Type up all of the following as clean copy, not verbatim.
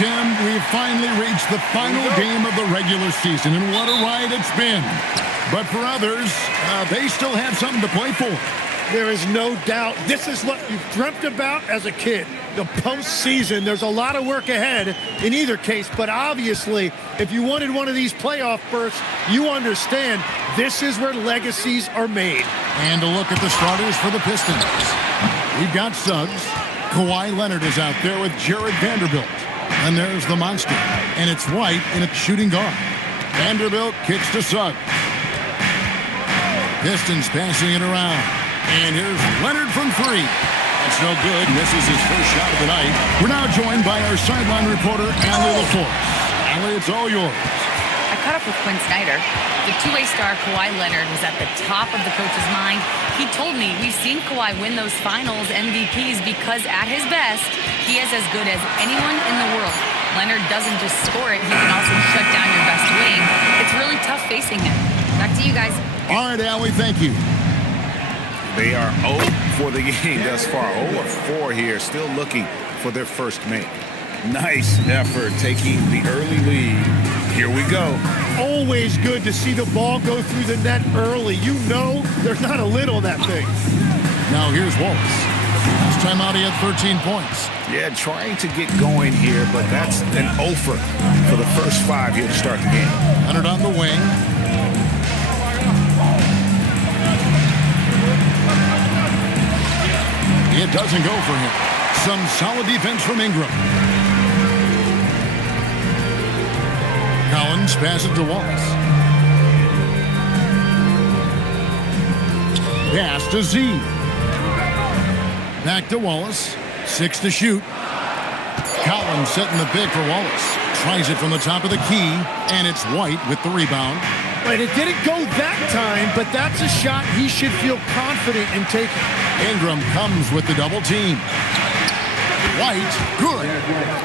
Tim, we've finally reached the final game of the regular season, and what a ride it's been. But for others, they still have something to play for. There is no doubt this is what you dreamt about as a kid. The postseason, there's a lot of work ahead in either case, but obviously, if you wanted one of these playoff bursts, you understand this is where legacies are made. And a look at the starters for the Pistons. We've got Suggs. Kawhi Leonard is out there with Jared Vanderbilt. And there's the monster. And it's White in a shooting guard. Vanderbilt kicks to Suggs. Pistons passing it around. And here's Leonard from three. That's no good. Misses his first shot of the night. We're now joined by our sideline reporter, Allie LaForce. Allie, it's all yours. I caught up with Quinn Snyder. The two-way star Kawhi Leonard was at the top of the coach's mind. He told me we've seen Kawhi win those finals MVPs because at his best, he is as good as anyone in the world. Leonard doesn't just score it, he can also shut down your best wing. It's really tough facing him. Back to you guys. All right, Allie, thank you. They are 0 for the game thus far. 0 of 4 here, still looking for their first make. Nice effort taking the early lead. Here we go. Always good to see the ball go through the net early. You know there's not a lid on that thing. Now here's Wallace. Last time out he had 13 points. Yeah, trying to get going here, but that's an offer for the first 5 here to start the game. Leonard on the wing. It doesn't go for him. Some solid defense from Ingram. Collins passes to Wallace. Pass to Z. Back to Wallace. 6 to shoot. Collins setting the pick for Wallace. Tries it from the top of the key, and it's White with the rebound. Right, it didn't go that time, but that's a shot he should feel confident in taking. Ingram comes with the double team. White, good.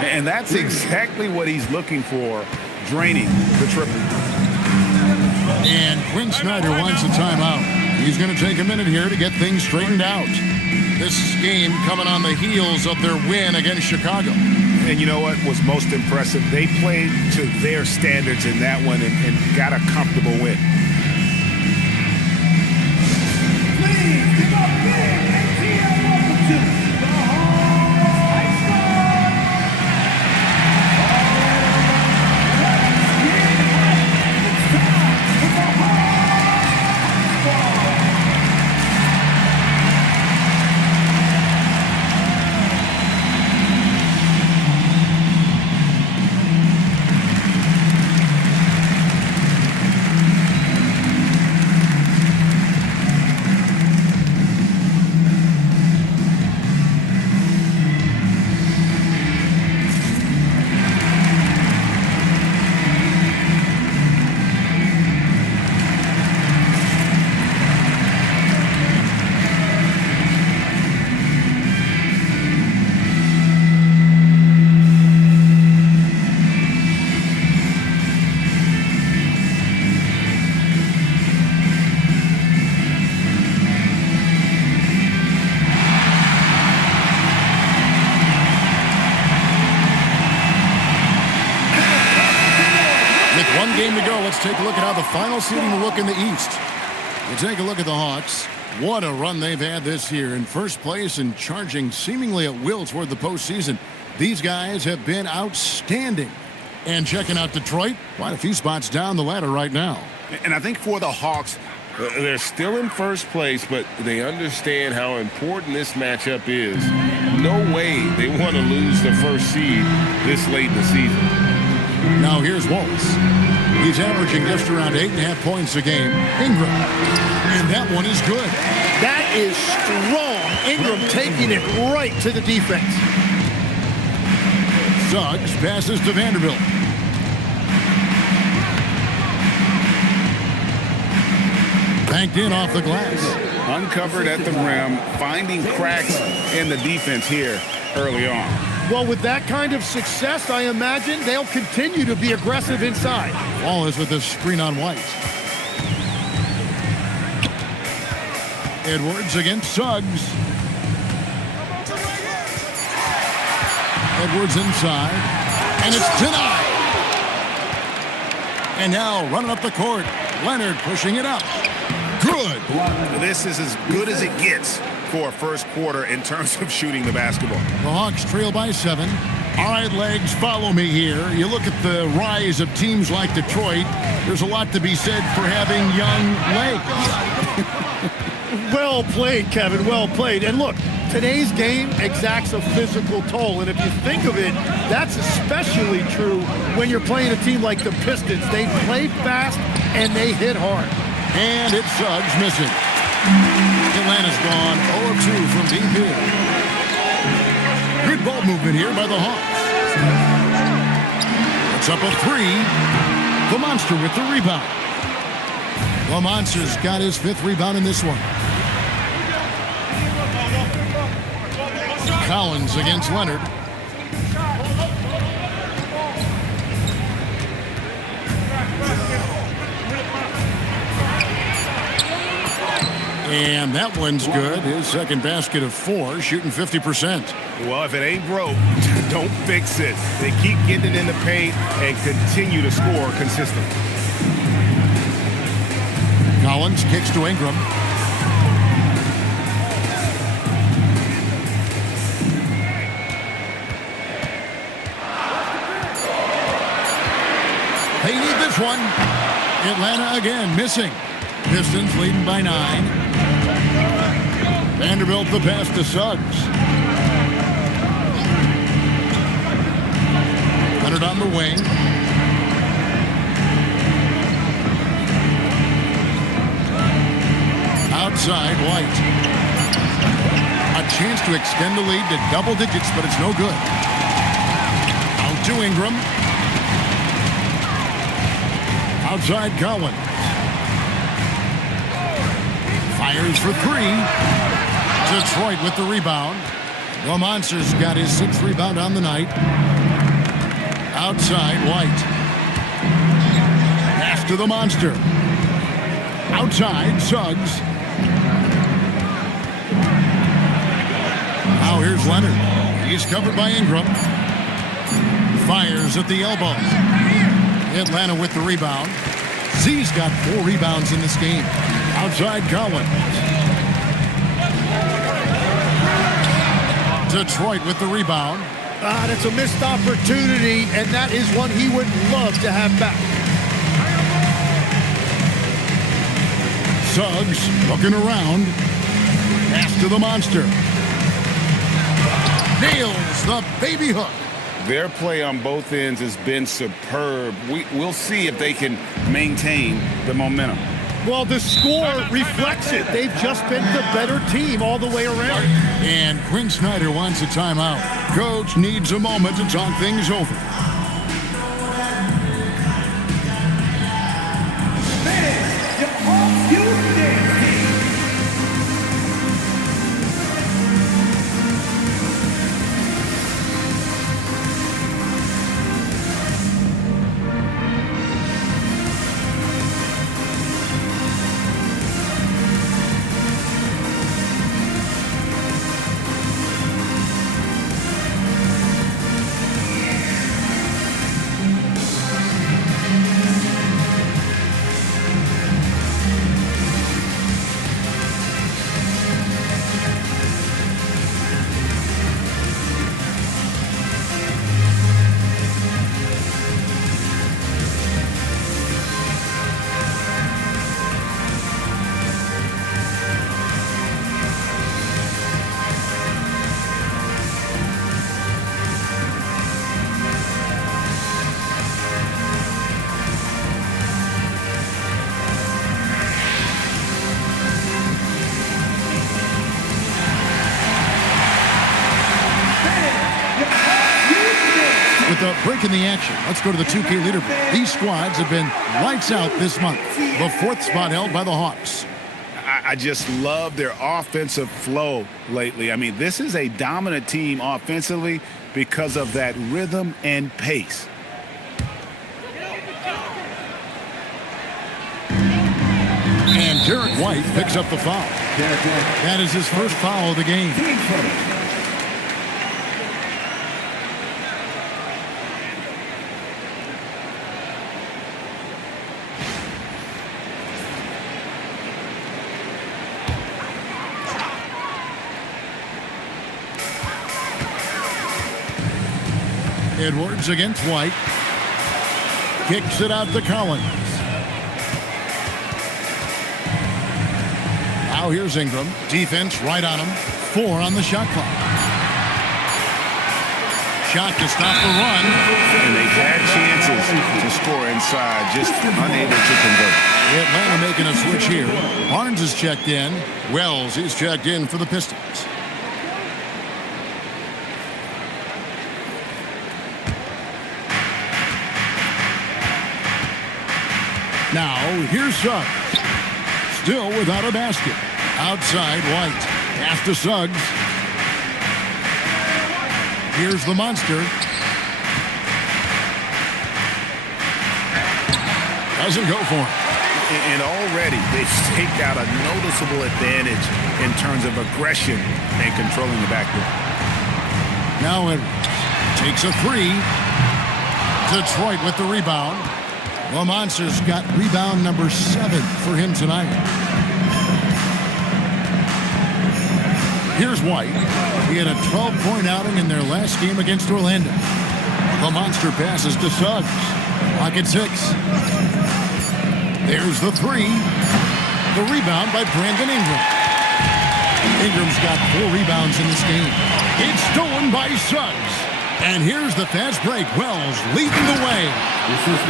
And that's exactly what he's looking for, draining the triple. And Quinn Snyder wants a timeout. He's going to take a minute here to get things straightened out. This game coming on the heels of their win against Chicago. And you know what was most impressive? They played to their standards in that one and got a comfortable win. Please give up big and welcome to the High Star. It's time for the High Star. Game to go. Let's take a look at how the final seeding will look in the East. You take a look at the Hawks. What a run they've had this year. In first place and charging seemingly at will toward the postseason. These guys have been outstanding. And checking out Detroit, quite a few spots down the ladder right now. And I think for the Hawks, they're still in first place, but they understand how important this matchup is. No way they want to lose the first seed this late in the season. Now here's Wallace. He's averaging just around 8.5 points a game. Ingram. And that one is good. That is strong. Ingram taking it right to the defense. Suggs passes to Vanderbilt. Banked in off the glass. Uncovered at the rim, finding cracks in the defense here early on. Well, with that kind of success, I imagine they'll continue to be aggressive inside. Wallace with the screen on White. Edwards against Suggs. Edwards inside. And it's denied. And now running up the court, Leonard pushing it up. Good. This is as good as it gets for a first quarter in terms of shooting the basketball. The Hawks trail by 7. All right, legs, follow me here. You look at the rise of teams like Detroit. There's a lot to be said for having young legs. Well played, Kevin. Well played. And look, today's game exacts a physical toll. And if you think of it, that's especially true when you're playing a team like the Pistons. They play fast and they hit hard. And it's Suggs missing. Atlanta's gone 0-2 from deep here. Good ball movement here by the Hawks. It's up a 3. The Monster with the rebound. The Monster's got his 5th rebound in this one. Collins against Leonard. And that one's good. His second basket of 4, shooting 50%. Well, if it ain't broke, don't fix it. They keep getting it in the paint and continue to score consistently. Collins kicks to Ingram. They need this one. Atlanta again missing. Pistons leading by 9. Vanderbilt the pass to Suggs. Leonard on the wing. Outside, White. A chance to extend the lead to double digits, but it's no good. Out to Ingram. Outside, Collins. Fires for 3. Detroit with the rebound. The Monster's got his 6th rebound on the night. Outside, White. Pass to the Monster. Outside, Suggs. Now here's Leonard. He's covered by Ingram. Fires at the elbow. Atlanta with the rebound. Z's got 4 rebounds in this game. Outside, Collins. Detroit with the rebound. That's a missed opportunity, and that is one he would love to have back. Suggs looking around. Pass to the Monster. Nails the baby hook. Their play on both ends has been superb. We'll see if they can maintain the momentum. Well, the score reflects it. They've just been the better team all the way around. And Quinn Snyder wants a timeout. Coach needs a moment to talk things over. With a break in the action, let's go to the 2K leaderboard. These squads have been lights out this month. The 4th spot held by the Hawks. I just love their offensive flow lately. I mean, this is a dominant team offensively because of that rhythm and pace. And Derek White picks up the foul. That is his first foul of the game. Edwards against White. Kicks it out to Collins. Now here's Ingram. Defense right on him. 4 on the shot clock. Shot to stop the run. And they've had chances to score inside, just unable to convert. Atlanta making a switch here. Barnes is checked in. Wells is checked in for the Pistons. Now, here's Suggs. Still without a basket. Outside, White. Pass to Suggs. Here's the monster. Doesn't go for it. And already they've staked out a noticeable advantage in terms of aggression and controlling the backcourt. Now Edwards takes a 3. Detroit with the rebound. The Monsters got rebound number 7 for him tonight. Here's White. He had a 12-point outing in their last game against Orlando. The Monster passes to Suggs. Clock at 6. There's the 3. The rebound by Brandon Ingram. Ingram's got 4 rebounds in this game. It's stolen by Suggs. And here's the fast break. Wells leading the way.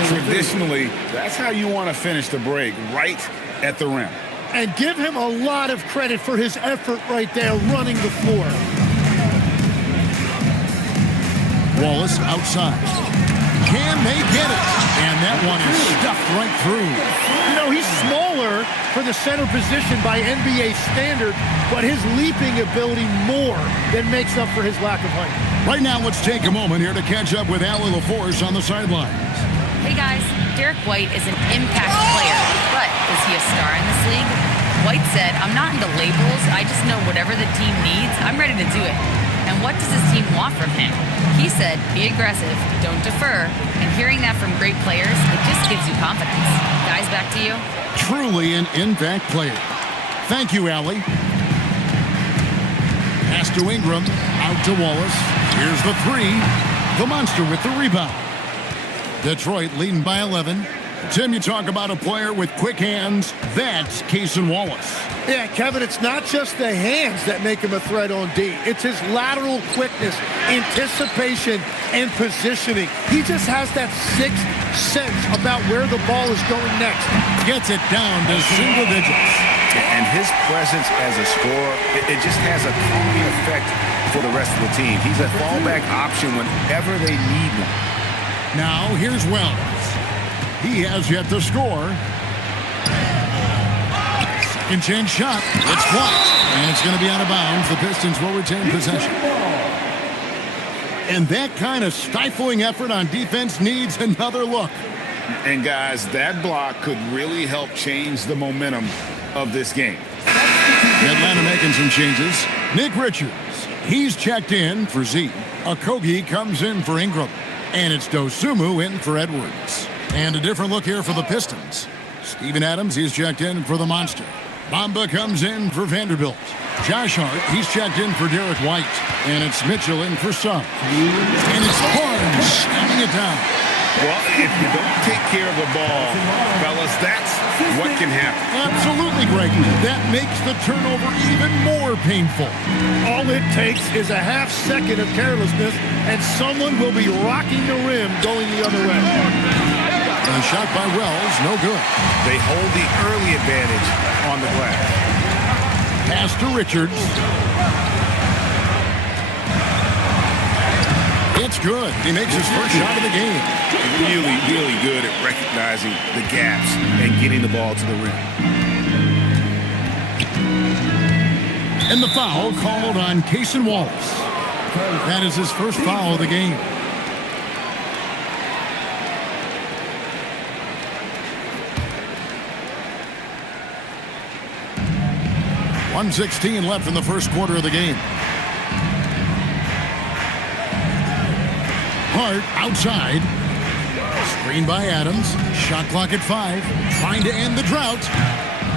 Traditionally, that's how you want to finish the break, right at the rim. And give him a lot of credit for his effort right there running the floor. Wallace outside. Can they get it? And that one is stuffed right through. You know, he's smaller for the center position by NBA standard, but his leaping ability more than makes up for his lack of height. Right now, let's take a moment here to catch up with Allie LaForce on the sidelines. Hey guys, Derek White is an impact player, but is he a star in this league? White said, "I'm not into labels, I just know whatever the team needs, I'm ready to do it." And what does his team want from him? He said, be aggressive, don't defer, and hearing that from great players, it just gives you confidence. Guys, back to you. Truly an impact player. Thank you, Allie. Pass to Ingram, out to Wallace. Here's the 3. The Monster with the rebound. Detroit leading by 11. Tim, you talk about a player with quick hands. That's Cason Wallace. Yeah, Kevin, it's not just the hands that make him a threat on D. It's his lateral quickness, anticipation, and positioning. He just has that sixth sense about where the ball is going next. Gets it down to single digits. And his presence as a scorer, it just has a calming effect for the rest of the team. He's a fallback option whenever they need one. Now, here's Wells. He has yet to score. Second chance shot. It's blocked. And it's going to be out of bounds. The Pistons will retain possession. And that kind of stifling effort on defense needs another look. And guys, that block could really help change the momentum of this game. Atlanta making some changes. Nick Richards. He's checked in for Z. Okogie comes in for Ingram. And it's Dosunmu in for Edwards. And a different look here for the Pistons. Steven Adams, he's checked in for the Monster. Bamba comes in for Vanderbilt. Josh Hart, he's checked in for Derek White. And it's Mitchell in for Suggs. And it's Barnes slamming it down. Well, if you don't take care of the ball, fellas, that's what can happen. Absolutely, Greg. That makes the turnover even more painful. All it takes is a half second of carelessness, and someone will be rocking the rim going the other way. And a shot by Wells, no good. They hold the early advantage on the glass. Pass to Richards. It's good. He makes his first shot of the game. Really, really good at recognizing the gaps and getting the ball to the rim. And the foul called on Cason Wallace. That is his first foul of the game. .116 left in the first quarter of the game. Hart outside. Screen by Adams. Shot clock at 5. Trying to end the drought.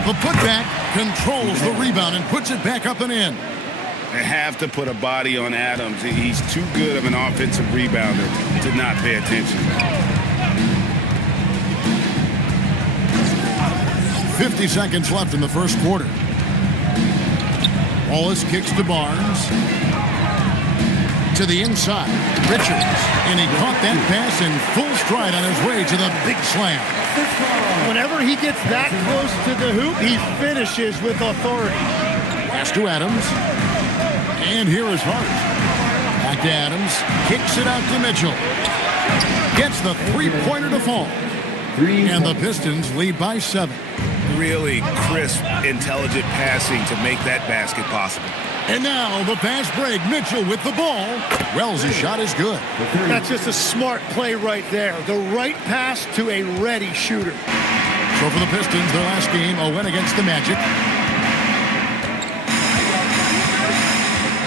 The putback controls the rebound and puts it back up and in. They have to put a body on Adams. He's too good of an offensive rebounder to not pay attention. 50 seconds left in the first quarter. Wallace kicks to Barnes. To the inside. Richards. And he caught that pass in full stride on his way to the big slam. Whenever he gets that close to the hoop, he finishes with authority. Pass to Adams. And here is Hart. Back to Adams. Kicks it out to Mitchell. Gets the three-pointer to fall. And the Pistons lead by 7. Really crisp, intelligent passing to make that basket possible. And now the fast break. Mitchell with the ball. Wells' shot is good. That's just a smart play right there. The right pass to a ready shooter. So for the Pistons, their last game, a win against the Magic.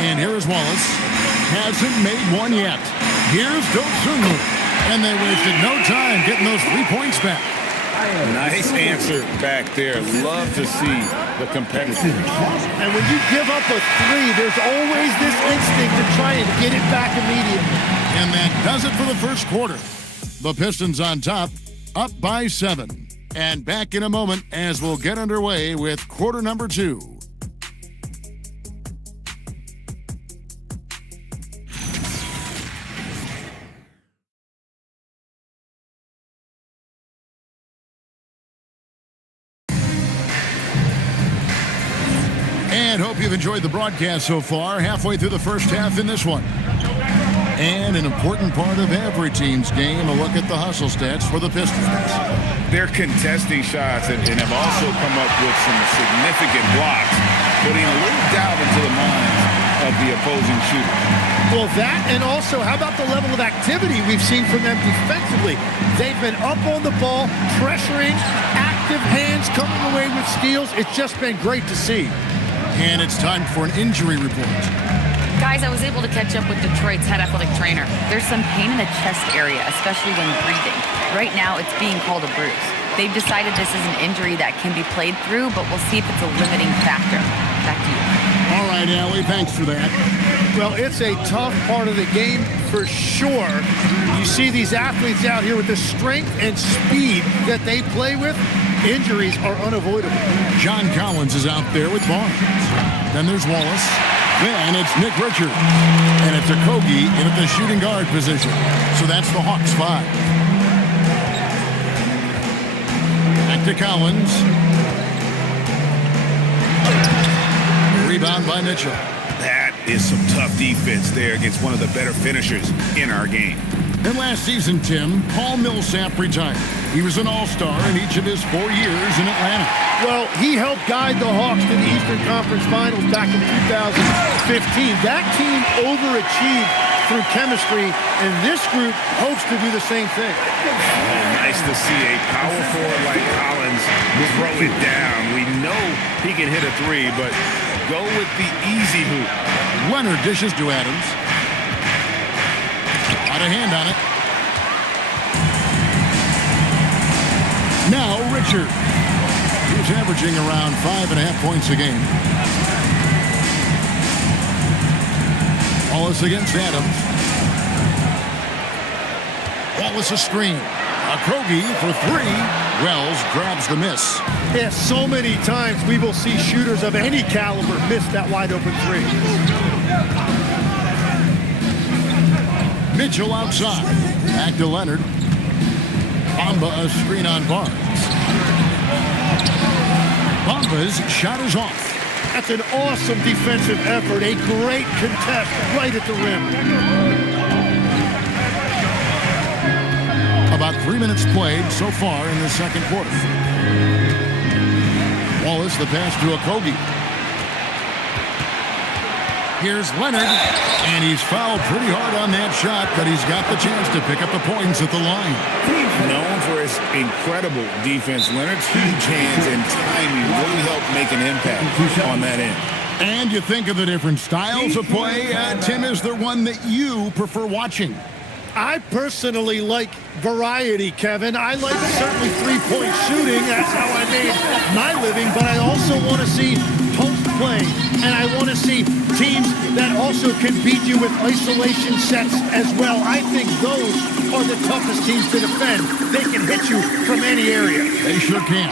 And here is Wallace. Hasn't made one yet. Here's Dosunmu. And they wasted no time getting those 3 points back. Nice answer back there. Love to see the competitiveness. And when you give up a 3, there's always this instinct to try and get it back immediately. And that does it for the first quarter. The Pistons on top, up by 7. And back in a moment as we'll get underway with quarter number 2. And hope you've enjoyed the broadcast so far. Halfway through the first half in this one. And an important part of every team's game, a look at the hustle stats for the Pistons. They're contesting shots and have also come up with some significant blocks, putting a little doubt into the minds of the opposing shooter. Well, that and also, how about the level of activity we've seen from them defensively? They've been up on the ball, pressuring, active hands coming away with steals. It's just been great to see. And it's time for an injury report. Guys, I was able to catch up with Detroit's head athletic trainer. There's some pain in the chest area, especially when breathing. Right now, it's being called a bruise. They've decided this is an injury that can be played through, but we'll see if it's a limiting factor. Back to you. All right, Allie, thanks for that. Well, it's a tough part of the game for sure. You see these athletes out here with the strength and speed that they play with. Injuries are unavoidable. John Collins is out there with Barnes. Then there's Wallace. Then it's Nick Richards. And it's Okogie in at the shooting guard position. So that's the Hawks 5. Back to Collins. Rebound by Mitchell. That is some tough defense there against one of the better finishers in our game. And last season, Tim, Paul Millsap retired. He was an all-star in each of his 4 years in Atlanta. Well, he helped guide the Hawks to the Eastern Conference Finals back in 2015. That team overachieved through chemistry, and this group hopes to do the same thing. Nice to see a power forward like Collins throw it down. We know he can hit a 3, but go with the easy hoop. Leonard dishes to Adams. Out of hand on it. Now Richard. He's averaging around 5.5 points a game. Wallace against Adams. Wallace a screen. Okogie for 3. Wells grabs the miss. Yeah, so many times we will see shooters of any caliber miss that wide open 3. Mitchell outside. Back to Leonard. Bamba a screen on Barnes. Bamba's shot is off. That's an awesome defensive effort. A great contest right at the rim. About 3 minutes played so far in the second quarter. Wallace the pass to Okogie. Here's Leonard, and he's fouled pretty hard on that shot, but he's got the chance to pick up the points at the line. Known for his incredible defense, Leonard's huge hands and timing really help make an impact on that end. And you think of the different styles of play. Tim, is there one that you prefer watching? I personally like variety, Kevin. I like certainly three-point shooting. That's how I made my living, but I also want to see post play, and I want to see teams that also can beat you with isolation sets as well. I think those are the toughest teams to defend. They can hit you from any area. They sure can.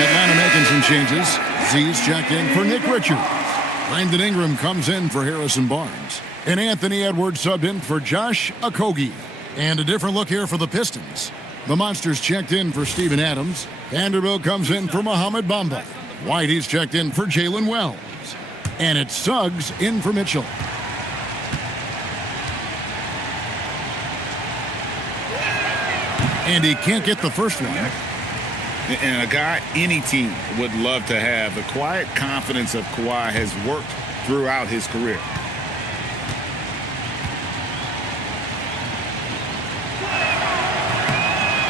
Atlanta making some changes. Z's checked in for Nick Richards. Brandon Ingram comes in for Harrison Barnes. And Anthony Edwards subbed in for Josh Okogie. And a different look here for the Pistons. The Monsters checked in for Steven Adams. Vanderbilt comes in for Mohamed Bamba. Whitey's checked in for Jalen Wells. And it's Suggs in for Mitchell. And he can't get the first one. And a guy any team would love to have. The quiet confidence of Kawhi has worked throughout his career.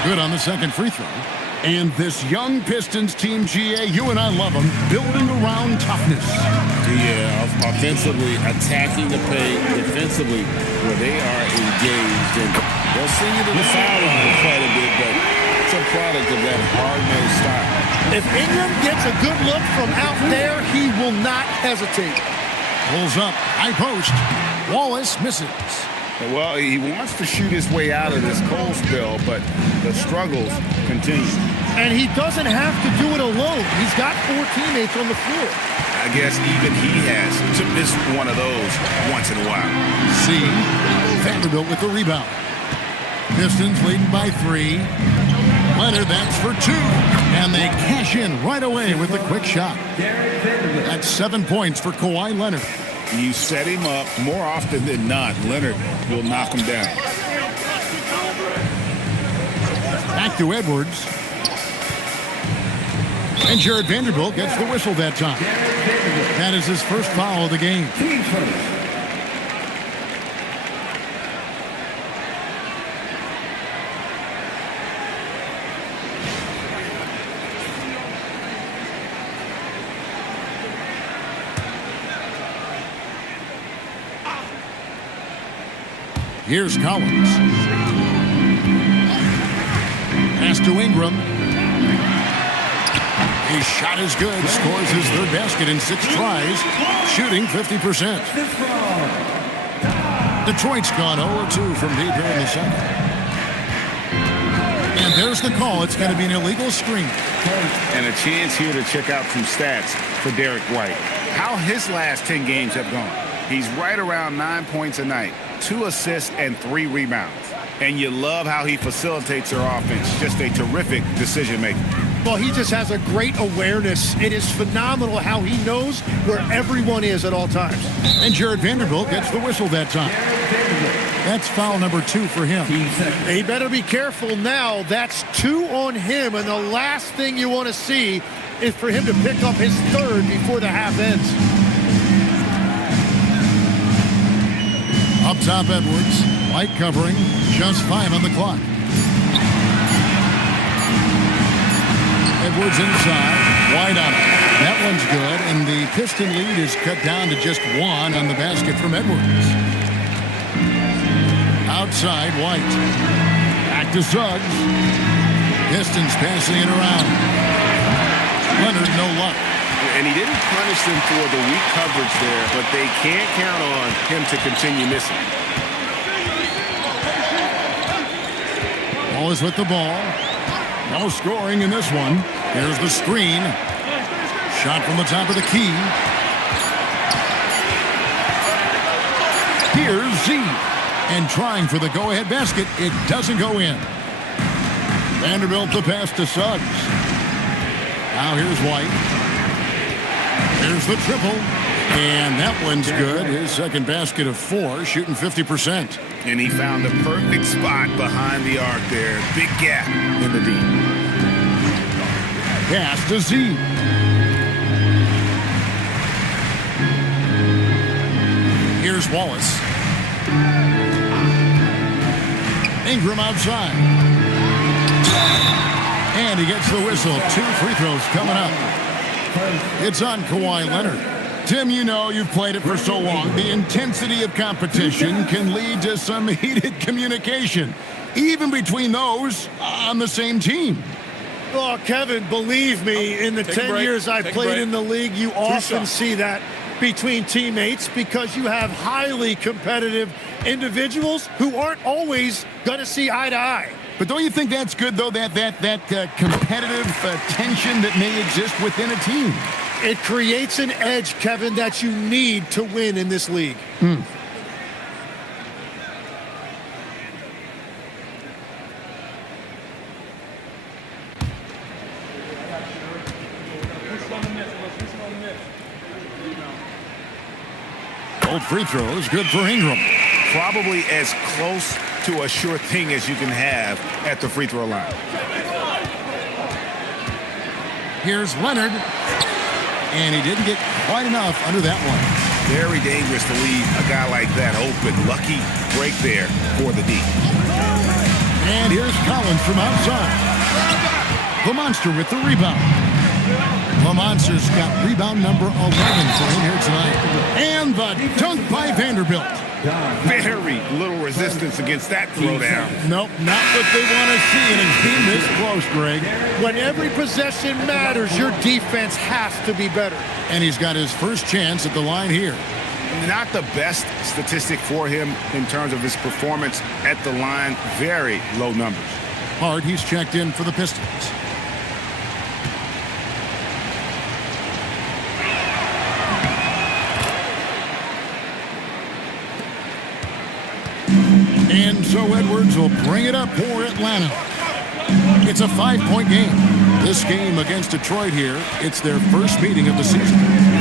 Good on the second free throw. And this young Pistons team, GA, you and I love them, building around toughness. Yeah, offensively, attacking the paint, defensively, where they are engaged. And they'll send you to the foul line quite a bit, but it's a product of that hard-nosed style. If Ingram gets a good look from out there, he will not hesitate. Pulls up, high post. Wallace misses. Well, he wants to shoot his way out of this cold spell, but the struggles continue. And he doesn't have to do it alone. He's got 4 teammates on the floor. I guess even he has to miss one of those once in a while. C. Vanderbilt with the rebound. Pistons leading by 3. Leonard, that's for 2. And they cash in right away with a quick shot. That's 7 points for Kawhi Leonard. You set him up more often than not, Leonard will knock him down. Back to Edwards. And Jared Vanderbilt gets the whistle that time. That is his first foul of the game. Here's Collins. Pass to Ingram. His shot is good. Scores his third basket in 6 tries. Shooting 50%. Detroit's gone 0-2 from deep here in the second. And there's the call. It's going to be an illegal screen. And a chance here to check out some stats for Derek White. How his last 10 games have gone. He's right around 9 points a night, 2 assists and 3 rebounds. And you love how he facilitates their offense. Just a terrific decision maker. Well, he just has a great awareness. It is phenomenal how he knows where everyone is at all times. And Jared Vanderbilt gets the whistle that time. That's foul number 2 for him. He better be careful now. That's 2 on him, and the last thing you want to see is for him to pick up his 3rd before the half ends. Up top, Edwards. White covering. Just 5 on the clock. Edwards inside. White on it. That one's good, and the Piston lead is cut down to just 1 on the basket from Edwards. Outside, White. Back to Suggs. Pistons passing it around. Leonard, no luck. And he didn't punish them for the weak coverage there, but they can't count on him to continue missing. Wallace with the ball. No scoring in this one. Here's the screen. Shot from the top of the key. Here's Z. And trying for the go-ahead basket. It doesn't go in. Vanderbilt the pass to Suggs. Now here's White. Here's the triple. And that one's good. His second basket of 4, shooting 50%. And he found the perfect spot behind the arc there. Big gap in the D. Pass to Z. Here's Wallace. Ingram outside. And he gets the whistle. 2 free throws coming up. It's on Kawhi Leonard. Tim, you know, you've played it for so long. The intensity of competition can lead to some heated communication, even between those on the same team. Oh, Kevin, believe me, in the 10 years I've played in the league, you often see that between teammates because you have highly competitive individuals who aren't always going to see eye to eye. But don't you think that's good, though, that competitive tension that may exist within a team? It creates an edge, Kevin, that you need to win in this league. Old free throws, good for Ingram. Probably as close to a sure thing as you can have at the free throw line. Here's Leonard. And he didn't get quite enough under that one. Very dangerous to leave a guy like that open. Lucky break there for the D. And here's Collins from outside. The Monster with the rebound. The Monster's got rebound number 11 for him here tonight. And the dunk by Vanderbilt. Very little resistance against that throwdown. Nope, not what they want to see in a game this close, Greg. When every possession matters, your defense has to be better. And he's got his first chance at the line here. Not the best statistic for him in terms of his performance at the line. Very low numbers. Hard, he's checked in for the Pistons. And so Edwards will bring it up for Atlanta. It's a 5-point game. This game against Detroit here, it's their first meeting of the season.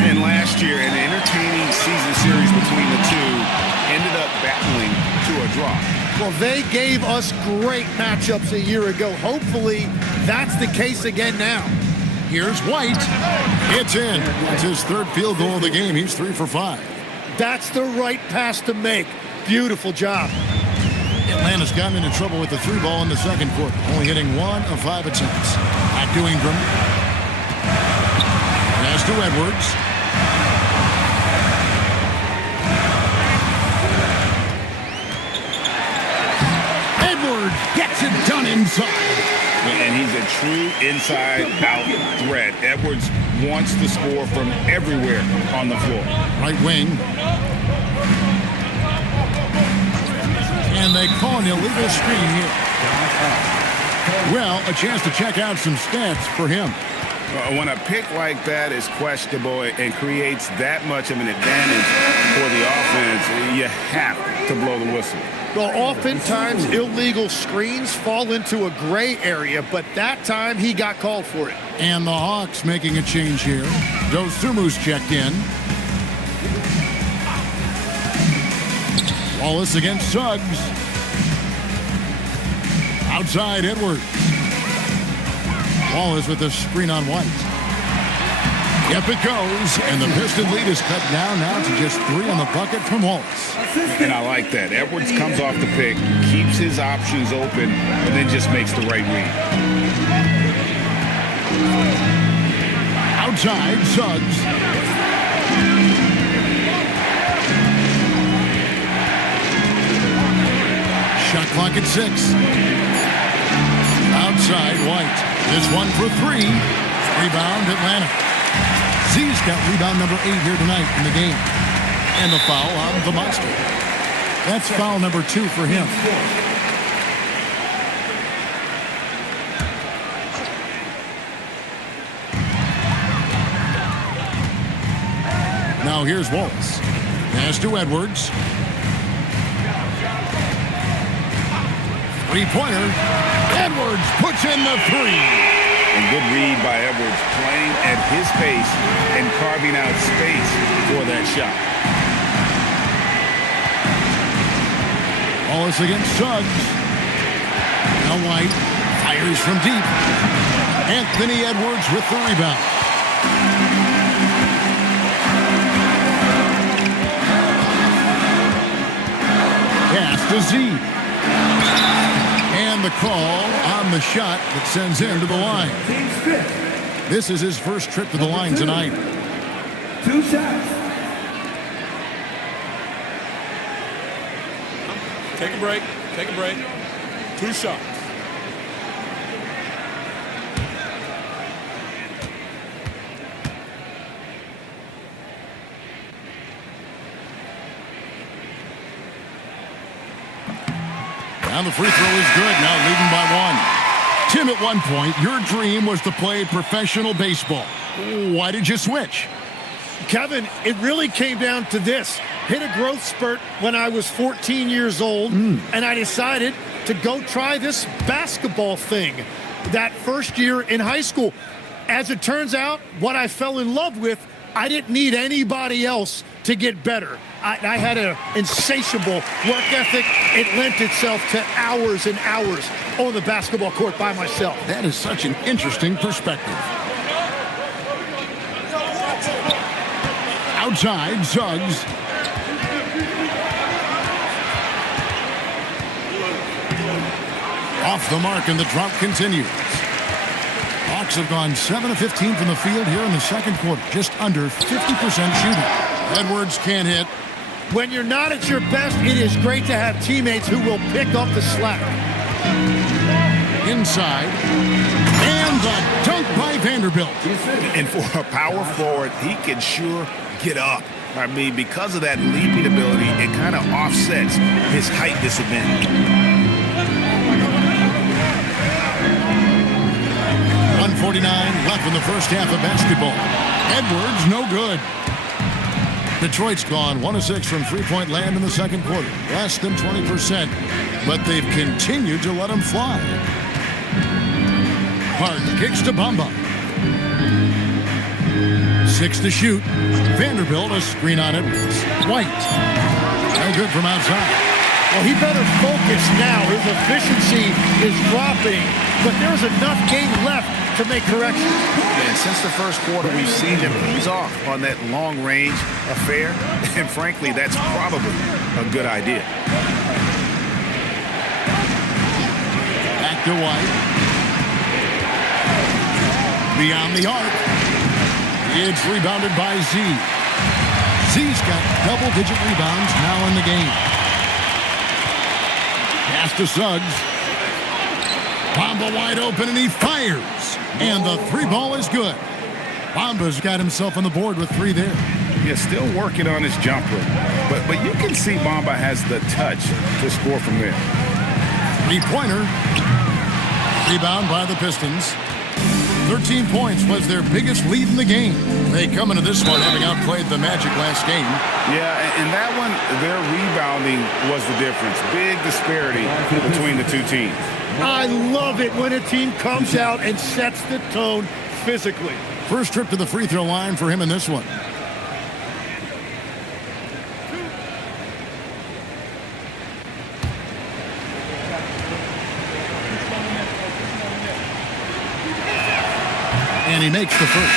And last year, an entertaining season series between the two ended up battling to a draw. Well, they gave us great matchups a year ago. Hopefully, that's the case again now. Here's White. It's in. It's his third field goal of the game. He's 3 for 5. That's the right pass to make. Beautiful job. Atlanta's gotten into trouble with the 3 ball in the second quarter, only hitting 1 of 5 attempts. Back to Ingram. Pass to Edwards. Edwards gets it done inside. And he's a true inside-out threat. Edwards wants to score from everywhere on the floor. Right wing. And they call an illegal screen here. Well, a chance to check out some stats for him. When a pick like that is questionable and creates that much of an advantage for the offense, you have to blow the whistle. Well, oftentimes illegal screens fall into a gray area, but that time he got called for it. And the Hawks making a change here. Dosumu's checked in. Wallace against Suggs. Outside Edwards. Wallace with the screen on White. Yep, it goes. And the Piston lead is cut down now to just 3 on the bucket from Wallace. And I like that. Edwards comes off the pick, keeps his options open, and then just makes the right read. Outside, Suggs. Shot clock at 6. Outside, White. This one for 3. Rebound, Atlanta. Z's got rebound number 8 here tonight in the game. And the foul on the Monster. That's foul number 2 for him. Now here's Wallace. Pass to Edwards. Three-pointer. Edwards puts in the three. And good read by Edwards, playing at his pace and carving out space for that shot. Wallace against Suggs. Now White fires from deep. Anthony Edwards with the rebound. Pass to Z. And the call on the shot that sends him to the line. Team's fifth. This is his first trip to the line tonight. 2 shots. Take a break. Take a break. 2 shots. And the free throw is good, now leading by 1. Tim, at one point, your dream was to play professional baseball. Why did you switch? Kevin, it really came down to this. Hit a growth spurt when I was 14 years old, and I decided to go try this basketball thing that first year in high school. As it turns out, what I fell in love with, I didn't need anybody else to get better. I had an insatiable work ethic. It lent itself to hours and hours on the basketball court by myself. That is such an interesting perspective. Outside, Suggs. Off the mark, and the drop continues. Hawks have gone 7 of 15 from the field here in the second quarter, just under 50% shooting. Edwards can't hit. When you're not at your best, it is great to have teammates who will pick up the slack. Inside. And the dunk by Vanderbilt. And for a power forward, he can sure get up. I mean, because of that leaping ability, it kind of offsets his height disadvantage. 1:49 left in the first half of basketball. Edwards, no good. Detroit's gone 1 of 6 from three-point land in the second quarter. Less than 20%, but they've continued to let him fly. Harden kicks to Bamba. 6 to shoot. Vanderbilt, a screen on Edwards. White. No good from outside. Well, he better focus now. His efficiency is dropping, but there's enough game left to make corrections. And since the first quarter, we've seen him ease off on that long-range affair, and frankly, that's probably a good idea. Back to White. Beyond the arc. It's rebounded by Z. Z's got double-digit rebounds now in the game. Pass to Suggs. Bamba wide open, and he fires. And the three ball is good. Bamba's got himself on the board with 3 there. Yeah, still working on his jumper. But you can see Bamba has the touch to score from there. Three-pointer. Rebound by the Pistons. 13 points was their biggest lead in the game. They come into this one having outplayed the Magic last game. Yeah, and that one, their rebounding was the difference. Big disparity between the two teams. I love it when a team comes out and sets the tone physically. First trip to the free throw line for him in this one. And he makes the first.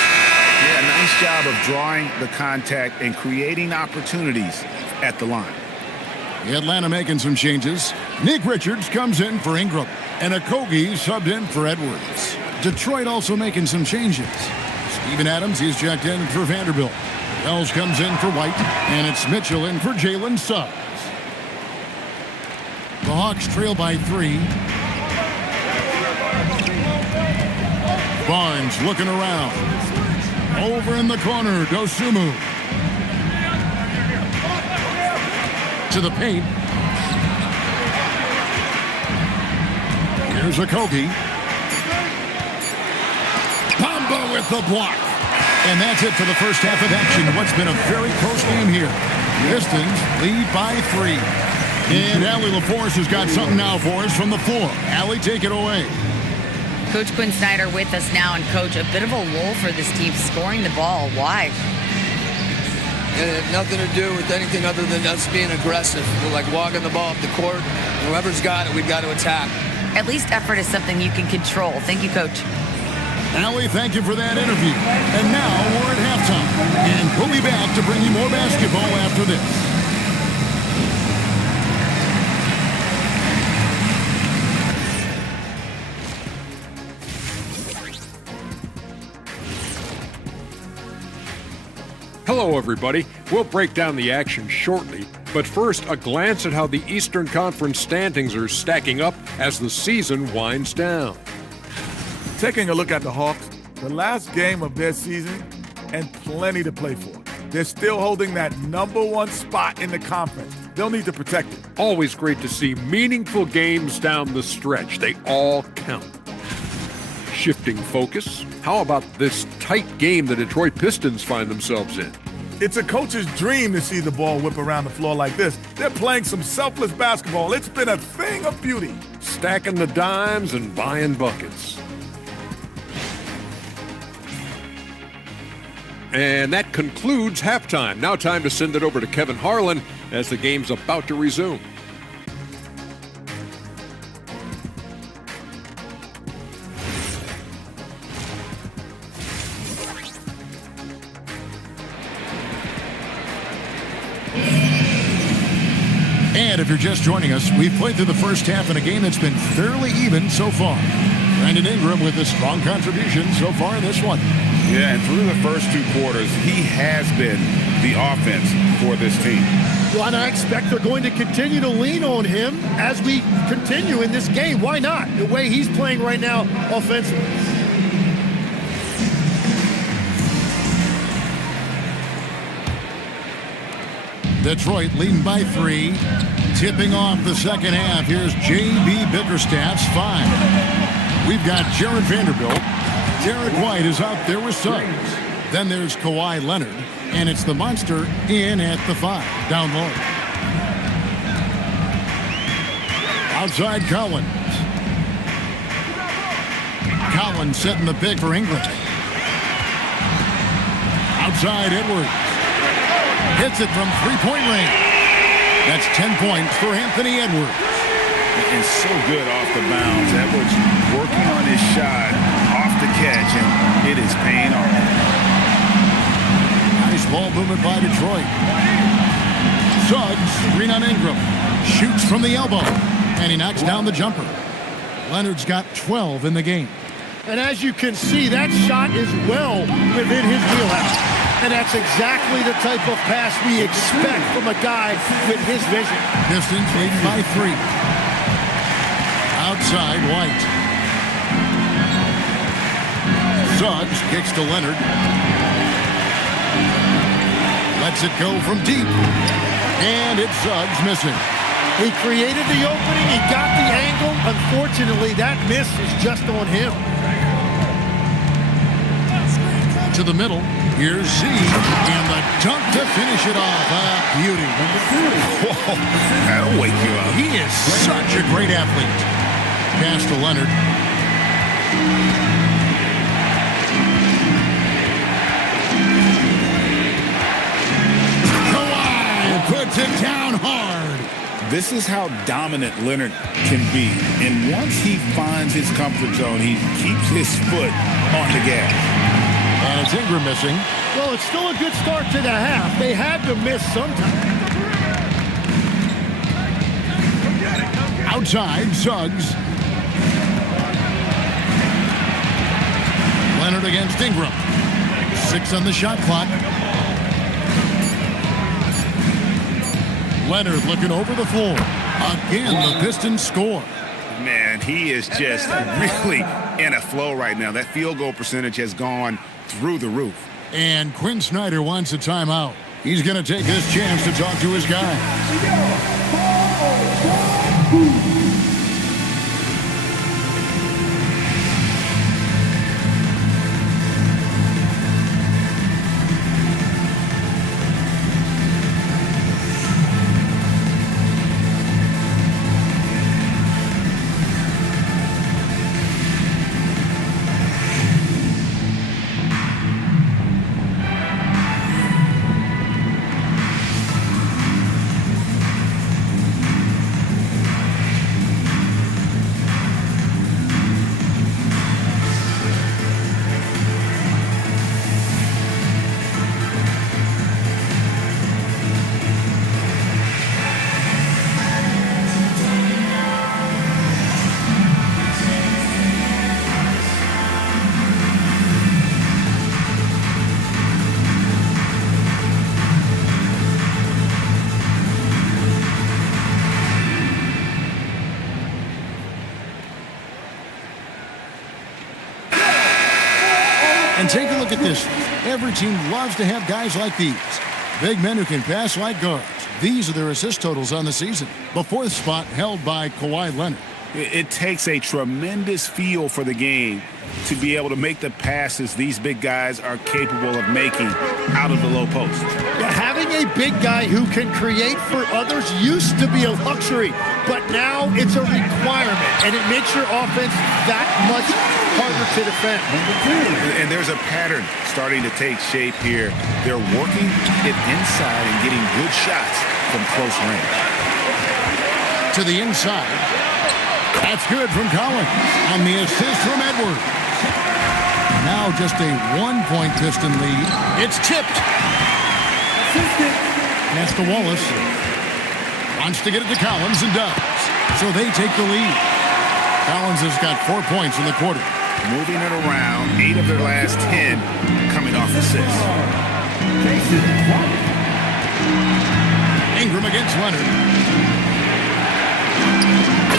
Yeah, nice job of drawing the contact and creating opportunities at the line. Atlanta making some changes. Nick Richards comes in for Ingram. And Okogie subbed in for Edwards. Detroit also making some changes. Steven Adams, he's checked in for Vanderbilt. Wells comes in for White. And it's Mitchell in for Jalen Suggs. The Hawks trail by 3. Barnes looking around. Over in the corner, Dosunmu. To the paint. Here's Okogie. Bamba with the block. And that's it for the first half of action. What's been a very close game here. Pistons lead by 3. And Allie LaForce has got something now for us from the floor. Allie, take it away. Coach Quinn Snyder with us now. And, Coach, a bit of a lull for this team scoring the ball. Why? It had nothing to do with anything other than us being aggressive. We're like walking the ball up the court. Whoever's got it, we've got to attack. At least effort is something you can control. Thank you, Coach. Allie, thank you for that interview. And now we're at halftime. And we'll be back to bring you more basketball after this. Hello, everybody. We'll break down the action shortly, but first, a glance at how the Eastern Conference standings are stacking up as the season winds down. Taking a look at the Hawks, the last game of their season, and plenty to play for. They're still holding that #1 spot in the conference. They'll need to protect it. Always great to see meaningful games down the stretch. They all count. Shifting focus, how about this tight game the Detroit Pistons find themselves in? It's a coach's dream to see the ball whip around the floor like this. They're playing some selfless basketball. It's been a thing of beauty. Stacking the dimes and buying buckets. And that concludes halftime. Now time to send it over to Kevin Harlan as the game's about to resume. And if you're just joining us, we've played through the first half in a game that's been fairly even so far. Brandon Ingram with a strong contribution so far in this one. Yeah, and through the first 2 quarters, he has been the offense for this team. Well, and I expect they're going to continue to lean on him as we continue in this game. Why not? The way he's playing right now offensively. Detroit leading by 3. Tipping off the second half. Here's J.B. Bickerstaff's 5. We've got Jared Vanderbilt. Derek White is out there with Suggs. Then there's Kawhi Leonard. And it's the monster in at the 5. Down low. Outside Collins. Collins setting the pick for England. Outside Edwards. Hits it from three-point range. That's 10 points for Anthony Edwards. And so good off the bounds. Edwards working on his shot off the catch, and it is paying off. Nice ball movement by Detroit. Suggs, screen on Ingram. Shoots from the elbow, and he knocks down the jumper. Leonard's got 12 in the game. And as you can see, that shot is well within his wheelhouse. And that's exactly the type of pass we expect from a guy with his vision. Pistons leading by 3. Outside White. Suggs kicks to Leonard. Lets it go from deep. And it's Suggs missing. He created the opening. He got the angle. Unfortunately, that miss is just on him. To the middle. Here's Z, and the dunk to finish it off. Beauty. Whoa, that'll wake you up. He is such a great athlete. Pass to Leonard. Kawhi puts it down hard. This is how dominant Leonard can be. And once he finds his comfort zone, he keeps his foot on the gas. And it's Ingram missing. Well, it's still a good start to the half. They had to miss sometime. Outside, Suggs. Leonard against Ingram. 6 on the shot clock. Leonard looking over the floor. Again, the Pistons score. Man, he is just really in a flow right now. That field goal percentage has gone through the roof. And Quinn Snyder wants a timeout. He's going to take this chance to talk to his guy. take a look at this. Every team loves to have guys like these. Big men who can pass like guards. These are their assist totals on the season. The fourth spot held by Kawhi Leonard. It takes a tremendous feel for the game to be able to make the passes these big guys are capable of making out of the low post. Yeah, having a big guy who can create for others used to be a luxury, but now it's a requirement, and it makes your offense that much harder to defend. And there's a pattern starting to take shape here. They're working it inside and getting good shots from close range. To the inside. That's good from Collins. And the assist from Edwards. Now just a 1-point Piston lead. It's tipped. Pass to Wallace. Wants to get it to Collins and does. So they take the lead. Collins has got 4 points in the quarter. Moving it around, 8 of their last 10 coming off assists. Ingram against Leonard.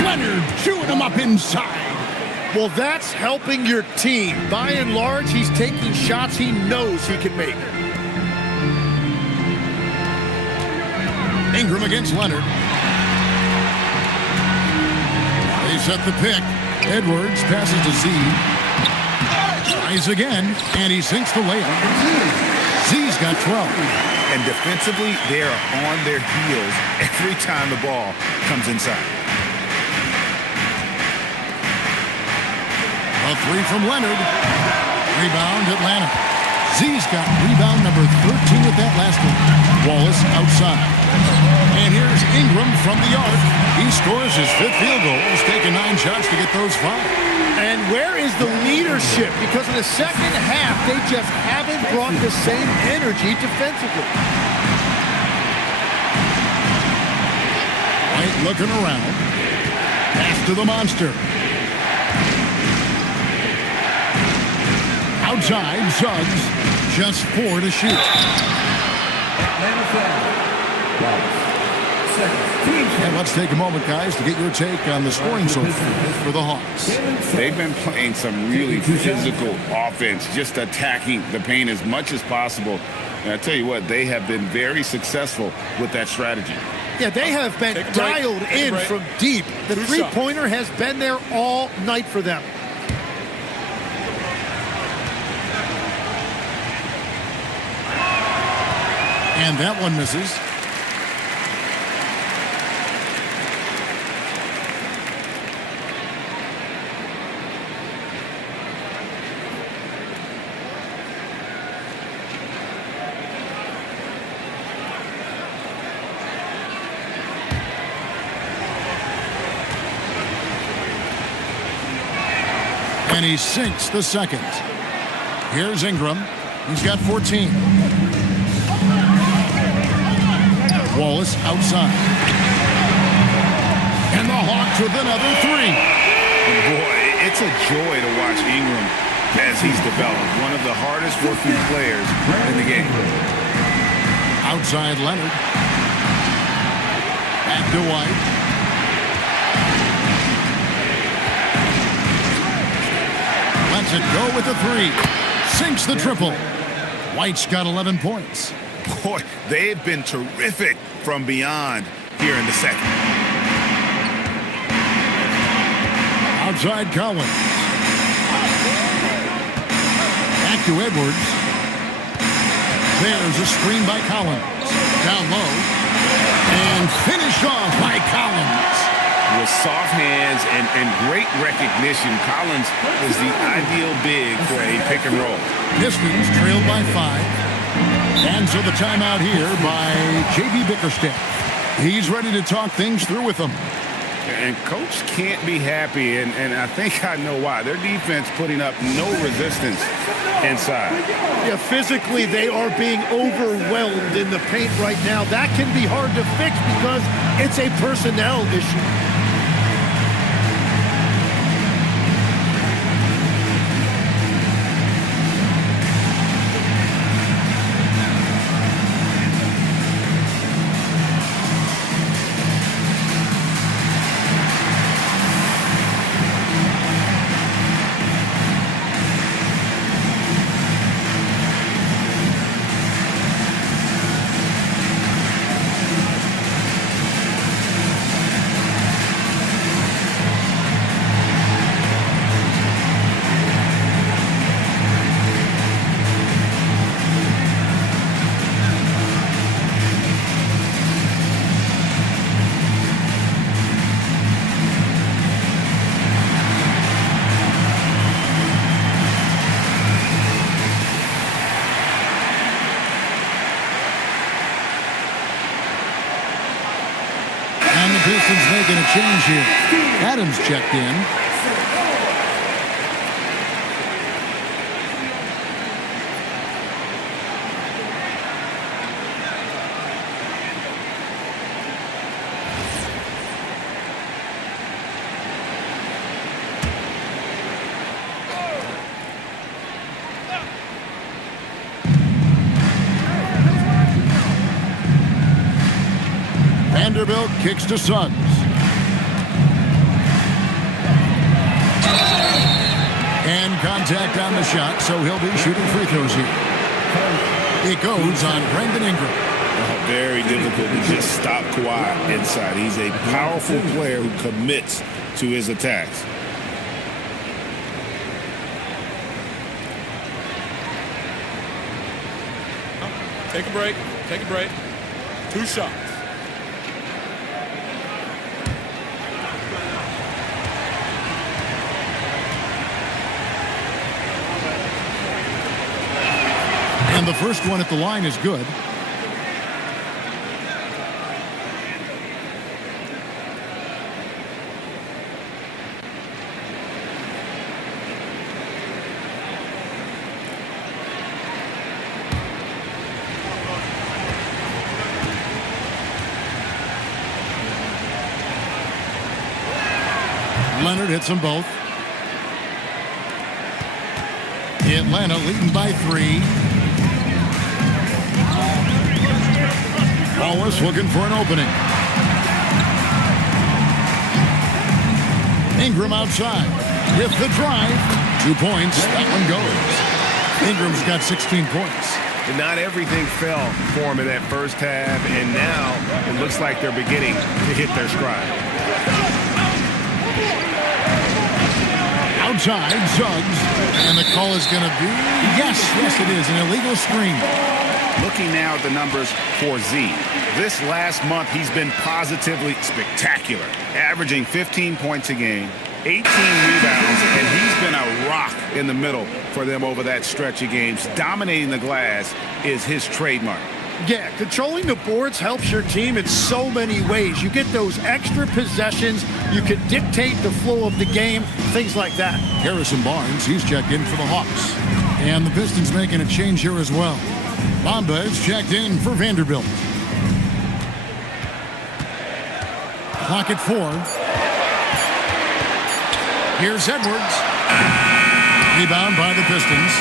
Leonard chewing him up inside. Well, that's helping your team. By and large, he's taking shots he knows he can make. Ingram against Leonard. They set the pick. Edwards passes to Z. Tries again, and he sinks the layup. Z's got 12. And defensively, they are on their heels every time the ball comes inside. A three from Leonard. Rebound Atlanta. Z's got rebound number 13 with that last one. Wallace outside. And here's Ingram from the arc. He scores his 5th field goal. He's taken 9 shots to get those 5. And where is the leadership? Because in the second half, they just haven't brought the same energy defensively. White looking around. Pass to the monster. Outside, Suggs. Just 4 to shoot. And let's take a moment, guys, to get your take on the scoring so far for the Hawks. They've been playing some really physical offense, just attacking the paint as much as possible. And I tell you what, they have been very successful with that strategy. Yeah, they have been dialed in from deep. The three-pointer has been there all night for them. And that one misses. And he sinks the second. Here's Ingram. He's got 14. Wallace outside. And the Hawks with another 3. Boy, it's a joy to watch Ingram as he's developed. One of the hardest working players in the game. Outside Leonard. Back to White. Lets it go with the 3. Sinks the triple. White's got 11 points. Boy, they've been terrific from beyond here in the second. Outside Collins. Back to Edwards. There's a screen by Collins. Down low. And finished off by Collins. With soft hands and great recognition, Collins is the ideal big for a pick and roll. Pistons trailed by 5. And so the timeout here by J.B. Bickerstaff. He's ready to talk things through with them. And Coach can't be happy, and I think I know why. Their defense putting up no resistance inside. Yeah, physically they are being overwhelmed in the paint right now. That can be hard to fix because it's a personnel issue. Pistons making a change here. Adams checked in. Vanderbilt kicks to Suggs. And contact on the shot, so he'll be shooting free throws here. It goes on Brandon Ingram. Very difficult to just stop Kawhi inside. He's a powerful player who commits to his attacks. Take a break. Take a break. 2 shots. And the first one at the line is good. Leonard hits them both. Atlanta leading by 3. Wallace looking for an opening. Ingram outside with the drive. 2 points. That one goes. Ingram's got 16 points. And not everything fell for him in that first half, and now it looks like they're beginning to hit their stride. Outside, Suggs. And the call is going to be, yes, it is, an illegal screen. Looking now at the numbers for Z. This last month, he's been positively spectacular, averaging 15 points a game, 18 rebounds, and he's been a rock in the middle for them over that stretch of games. Dominating the glass is his trademark. Yeah, controlling the boards helps your team in so many ways. You get those extra possessions. You can dictate the flow of the game, things like that. Harrison Barnes, he's checked in for the Hawks. And the Pistons making a change here as well. Bamba is checked in for Vanderbilt. Clock at 4. Here's Edwards. Rebound by the Pistons.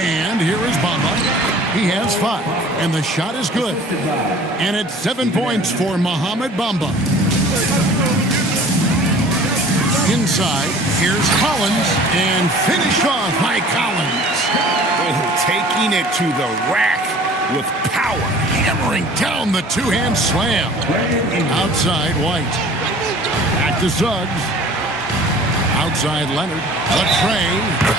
And here is Bamba. He has 5. And the shot is good. And it's 7 points for Mohamed Bamba. Inside, here's Collins, and finished off by Collins. Taking it to the rack with power. Hammering down the two-hand slam. Outside, White. Back to Suggs. Outside, Leonard. The tray.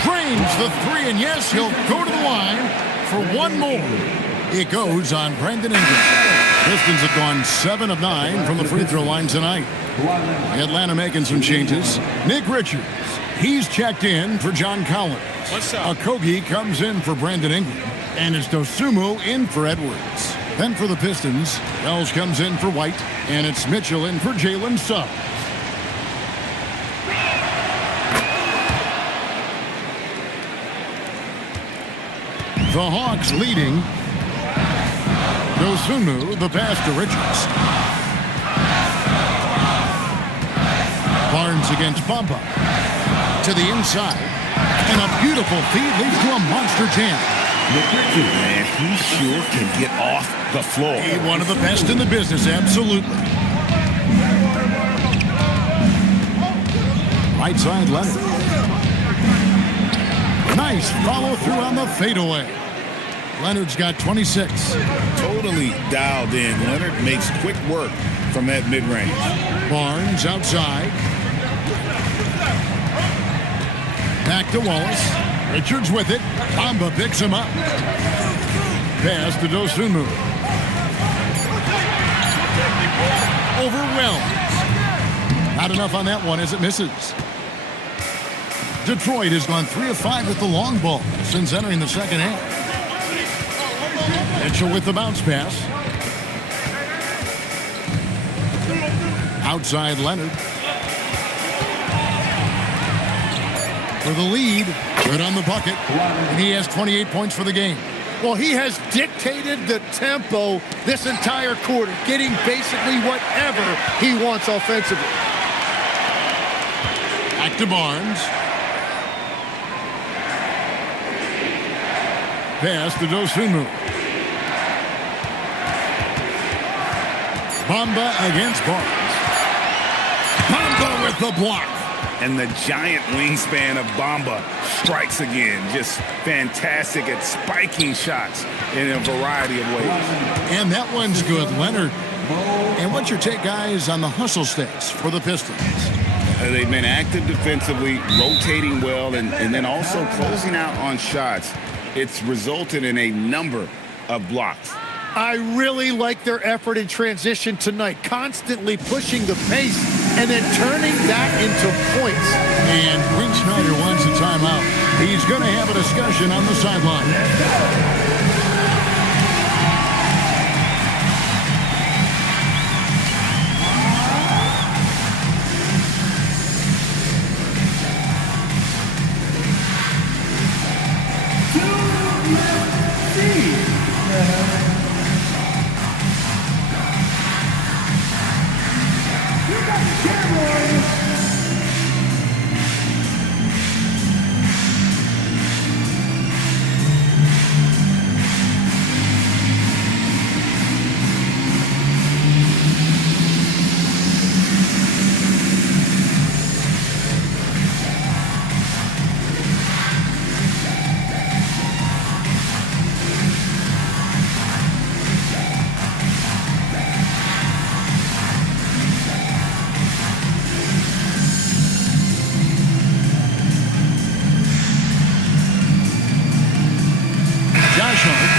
Drains the 3, and yes, he'll go to the line for one more. It goes on Brandon Ingram. Pistons have gone 7 of 9 from the free throw line tonight. Atlanta making some changes. Nick Richards, he's checked in for John Collins. Okogie comes in for Brandon Ingram. And it's Dosunmu in for Edwards. Then for the Pistons, Wells comes in for White. And it's Mitchell in for Jalen Suggs. The Hawks leading. Dosunmu, the pass to Richards. Barnes against Bamba. To the inside. And a beautiful feed leads to a monster jam. Man, he sure can get off the floor. One of the best in the business, absolutely. Right side, Leonard. Nice follow through on the fadeaway. Leonard's got 26. Totally dialed in. Leonard makes quick work from that mid-range. Barnes outside. Back to Wallace. Richards with it. Bamba picks him up. Pass to Dosunmu. Overwhelmed. Not enough on that one as it misses. Detroit has gone 3 of 5 with the long ball since entering the second half. Mitchell with the bounce pass. Outside Leonard. For the lead. Good on the bucket. And he has 28 points for the game. Well, he has dictated the tempo this entire quarter, getting basically whatever he wants offensively. Back to Barnes. Pass to Dosunmu. Bamba against Barnes. Bamba with the block. And the giant wingspan of Bamba strikes again. Just fantastic at spiking shots in a variety of ways. And that one's good, Leonard. And what's your take, guys, on the hustle stats for the Pistons? They've been active defensively, rotating well, and then also closing out on shots. It's resulted in a number of blocks. I really like their effort in transition tonight, constantly pushing the pace and then turning that into points. And Quinn Snyder wants a timeout. He's going to have a discussion on the sideline.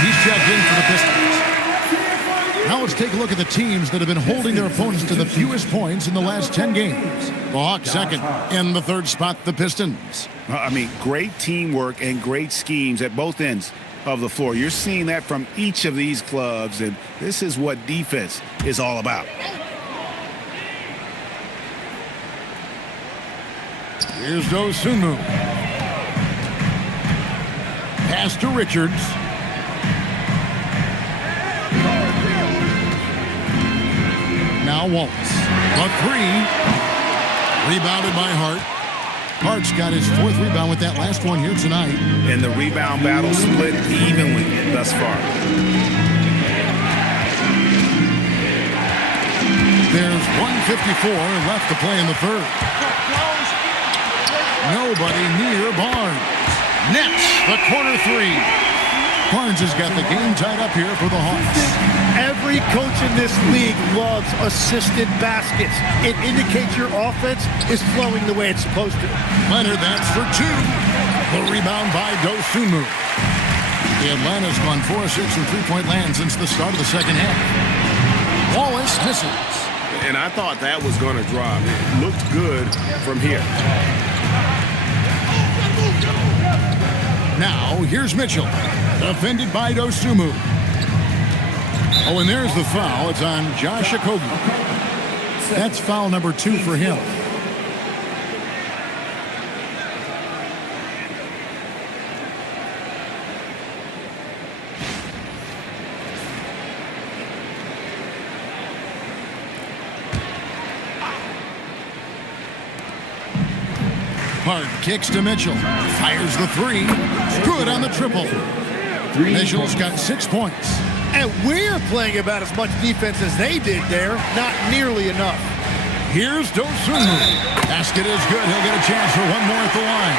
He's checked in for the Pistons. Now let's take a look at the teams that have been holding their opponents to the fewest points in the last 10 games. The Hawks second. In the third spot, the Pistons. Great teamwork and great schemes at both ends of the floor. You're seeing that from each of these clubs, and this is what defense is all about. Here's Dosunmu. Pass to Richards. Now Waltz. A three. Rebounded by Hart. Hart's got his fourth rebound with that last one here tonight. And the rebound battle split evenly thus far. There's 1:54 left to play in the third. Nobody near Barnes. Nets the corner three. Barnes has got the game tied up here for the Hawks. Every coach in this league loves assisted baskets. It indicates your offense is flowing the way it's supposed to. Leonard, that's for two. The rebound by Dosunmu. The Atlanta's gone 4 of 6 from three-point land since the start of the second half. Wallace misses. And I thought that was going to drop. It looked good from here. Now, here's Mitchell. Defended by Dosunmu. Oh, and there's the foul. It's on Josh Okogie. That's foul number 2 for him. Hart kicks to Mitchell. Fires the three. Good on the triple. Mitchell's got 6 points. And we're playing about as much defense as they did there. Not nearly enough. Here's Dosunmu. Basket is good. He'll get a chance for one more at the line.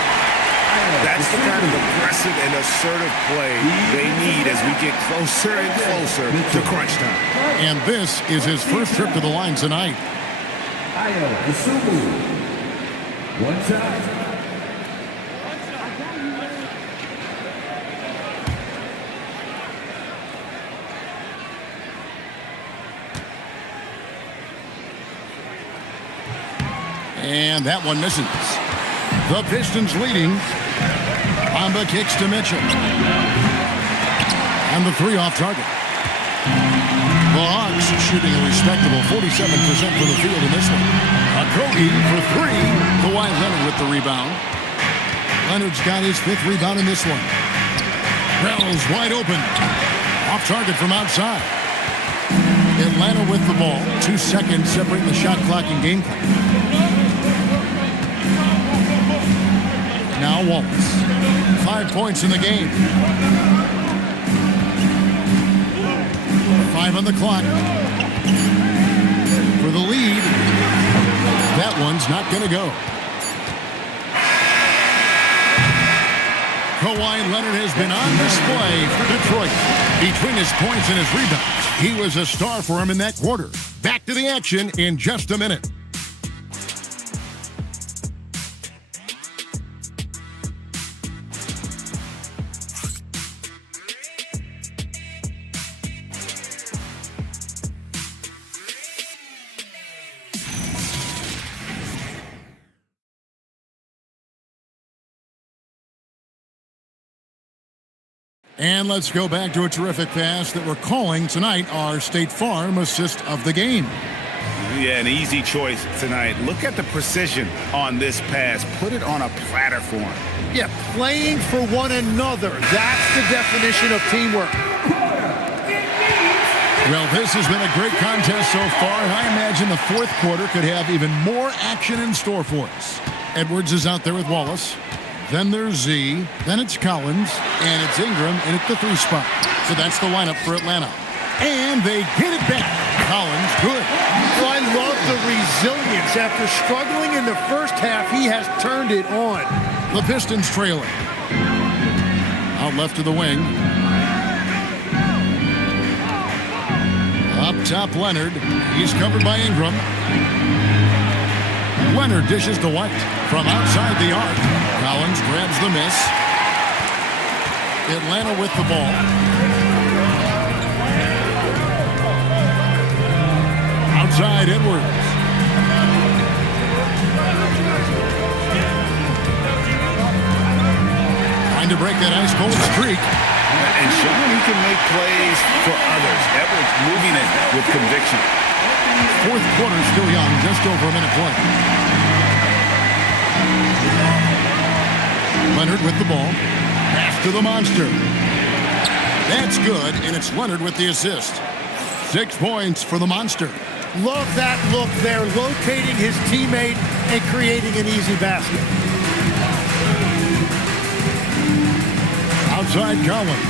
That's the kind of aggressive and assertive play they need as we get closer and closer to crunch time. And this is his first trip to the line tonight. One shot. And that one misses. The Pistons leading. Bamba kicks to Mitchell. And the three off target. The Hawks shooting a respectable 47% from the field in this one. Okogie for three. Kawhi Leonard with the rebound. Leonard's got his 5th rebound in this one. Wells wide open. Off target from outside. Atlanta with the ball. 2 seconds separating the shot clock and game clock. Now Wallace. 5 points in the game. 5 on the clock. For the lead. That one's not going to go. Kawhi Leonard has been on display for Detroit. Between his points and his rebounds, he was a star for him in that quarter. Back to the action in just a minute. And let's go back to a terrific pass that we're calling tonight our State Farm assist of the game. Yeah, an easy choice tonight. Look at the precision on this pass. Put it on a platter for him. Yeah, playing for one another. That's the definition of teamwork. Well, this has been a great contest so far, and I imagine the 4th quarter could have even more action in store for us. Edwards is out there with Wallace. Then there's Z, then it's Collins, and it's Ingram in at the 3 spot. So that's the lineup for Atlanta. And they get it back. Collins, good. Well, I love the resilience. After struggling in the first half, he has turned it on. The Pistons trailing. Out left to the wing. Up top, Leonard. He's covered by Ingram. Leonard dishes to White from outside the arc. Collins grabs the miss. Atlanta with the ball. Outside, Edwards. Trying to break that ice-cold streak. And showing he can make plays for others. Edwards moving it with conviction. 4th quarter still young, just over a minute play. Leonard with the ball. Pass to the monster. That's good, and it's Leonard with the assist. 6 points for the monster. Love that look there, locating his teammate and creating an easy basket. Outside Collins.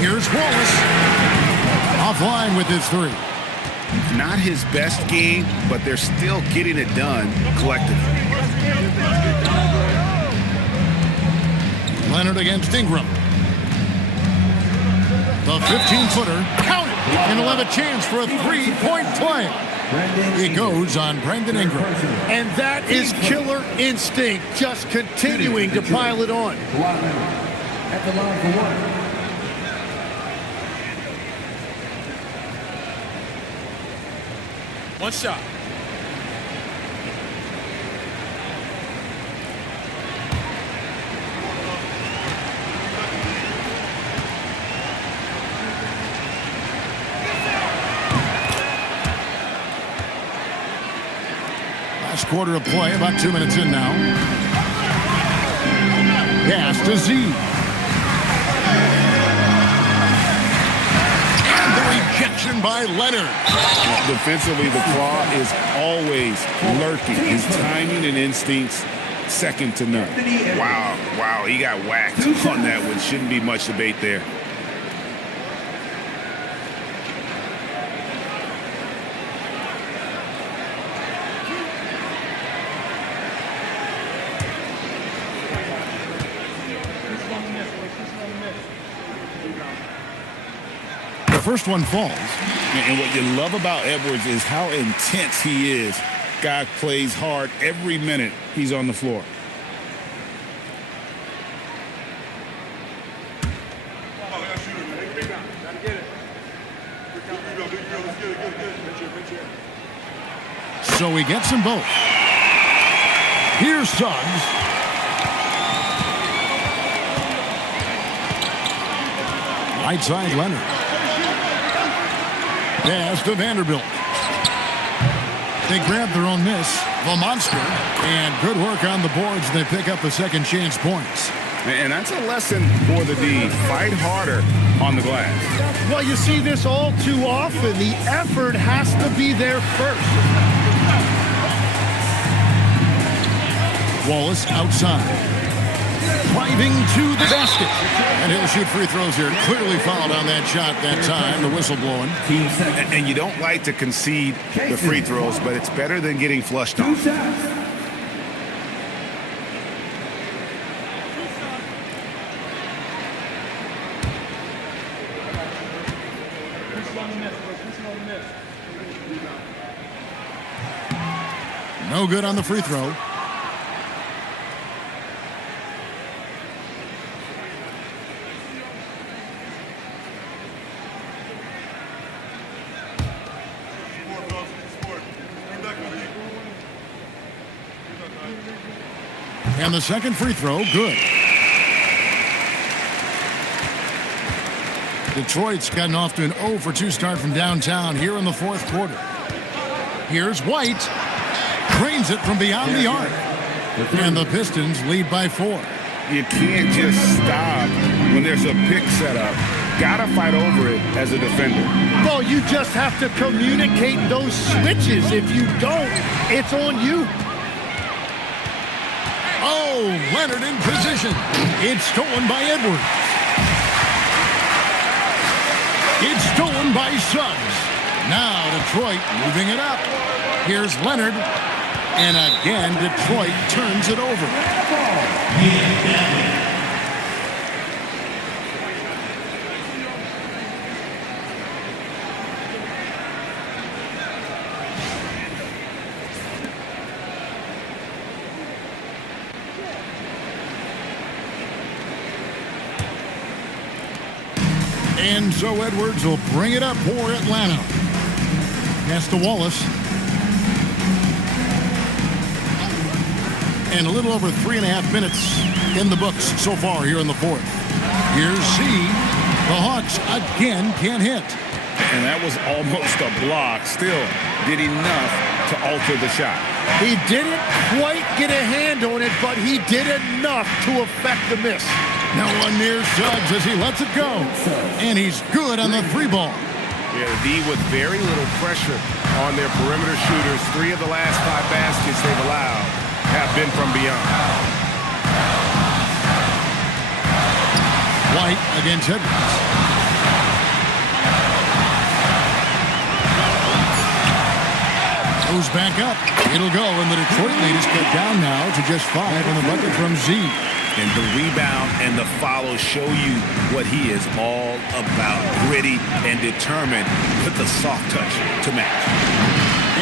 Here's Wallace. Offline with his 3. Not his best game, but they're still getting it done collectively. Leonard against Ingram. The 15-footer. Count it! And he'll have a chance for a 3-point play. It goes on Brandon Ingram. And that is killer instinct, just continuing to pile it on. At the line for 1. One shot. Last quarter of play, about 2 minutes in now. Pass to Z. And the rejection by Leonard. Defensively, the claw is always lurking. His timing and instincts, second to none. Wow, he got whacked on that one. Shouldn't be much debate there. The first one falls. And what you love about Edwards is how intense he is. Guy plays hard every minute he's on the floor. So he gets them both. Here's Suggs. Right side, Leonard. Pass to Vanderbilt. They grab their own miss. The monster. And good work on the boards. They pick up the second chance points. And that's a lesson for the D. Fight harder on the glass. Well, you see this all too often. The effort has to be there first. Wallace outside. Driving to the basket. And he'll shoot free throws here. Clearly fouled on that shot that time. The whistle blowing. And you don't like to concede the free throws, but it's better than getting flushed on. No good on the free throw. And the second free throw, good. Detroit's gotten off to an 0 for 2 start from downtown here in the fourth quarter. Here's White. Cranes it from beyond the arc. And the Pistons lead by 4. You can't just stop when there's a pick set up. Gotta fight over it as a defender. Well, you just have to communicate those switches. If you don't, it's on you. Oh, Leonard in position. It's stolen by Edwards. It's stolen by Suggs. Now Detroit moving it up. Here's Leonard. And again, Detroit turns it over. And so Edwards will bring it up for Atlanta. Pass to Wallace. And a little over 3.5 minutes in the books so far here in the fourth. Here's Z. The Hawks again can't hit. And that was almost a block. Still did enough to alter the shot. He didn't quite get a hand on it, but he did enough to affect the miss. No one near Suggs as he lets it go. And he's good on the 3 ball. Yeah, the D with very little pressure on their perimeter shooters. 3 of the last 5 baskets they've allowed have been from beyond. White against Edwards. Goes back up. It'll go, and the Detroit lead is cut down now to just 5 on the bucket from Z. And the rebound and the follow show you what he is all about. Gritty and determined with the soft touch to match.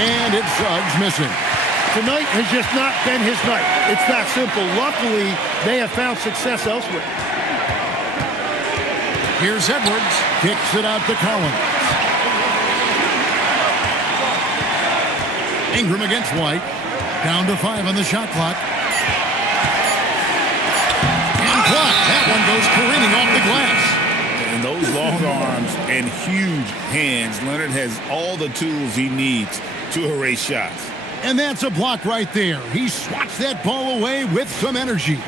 And it's Suggs missing. Tonight has just not been his night. It's that simple. Luckily, they have found success elsewhere. Here's Edwards. Kicks it out to Collins. Ingram against White. Down to 5 on the shot clock. And blocked. That one goes careening off the glass. And those long arms and huge hands, Leonard has all the tools he needs to erase shots. And that's a block right there. He swats that ball away with some energy.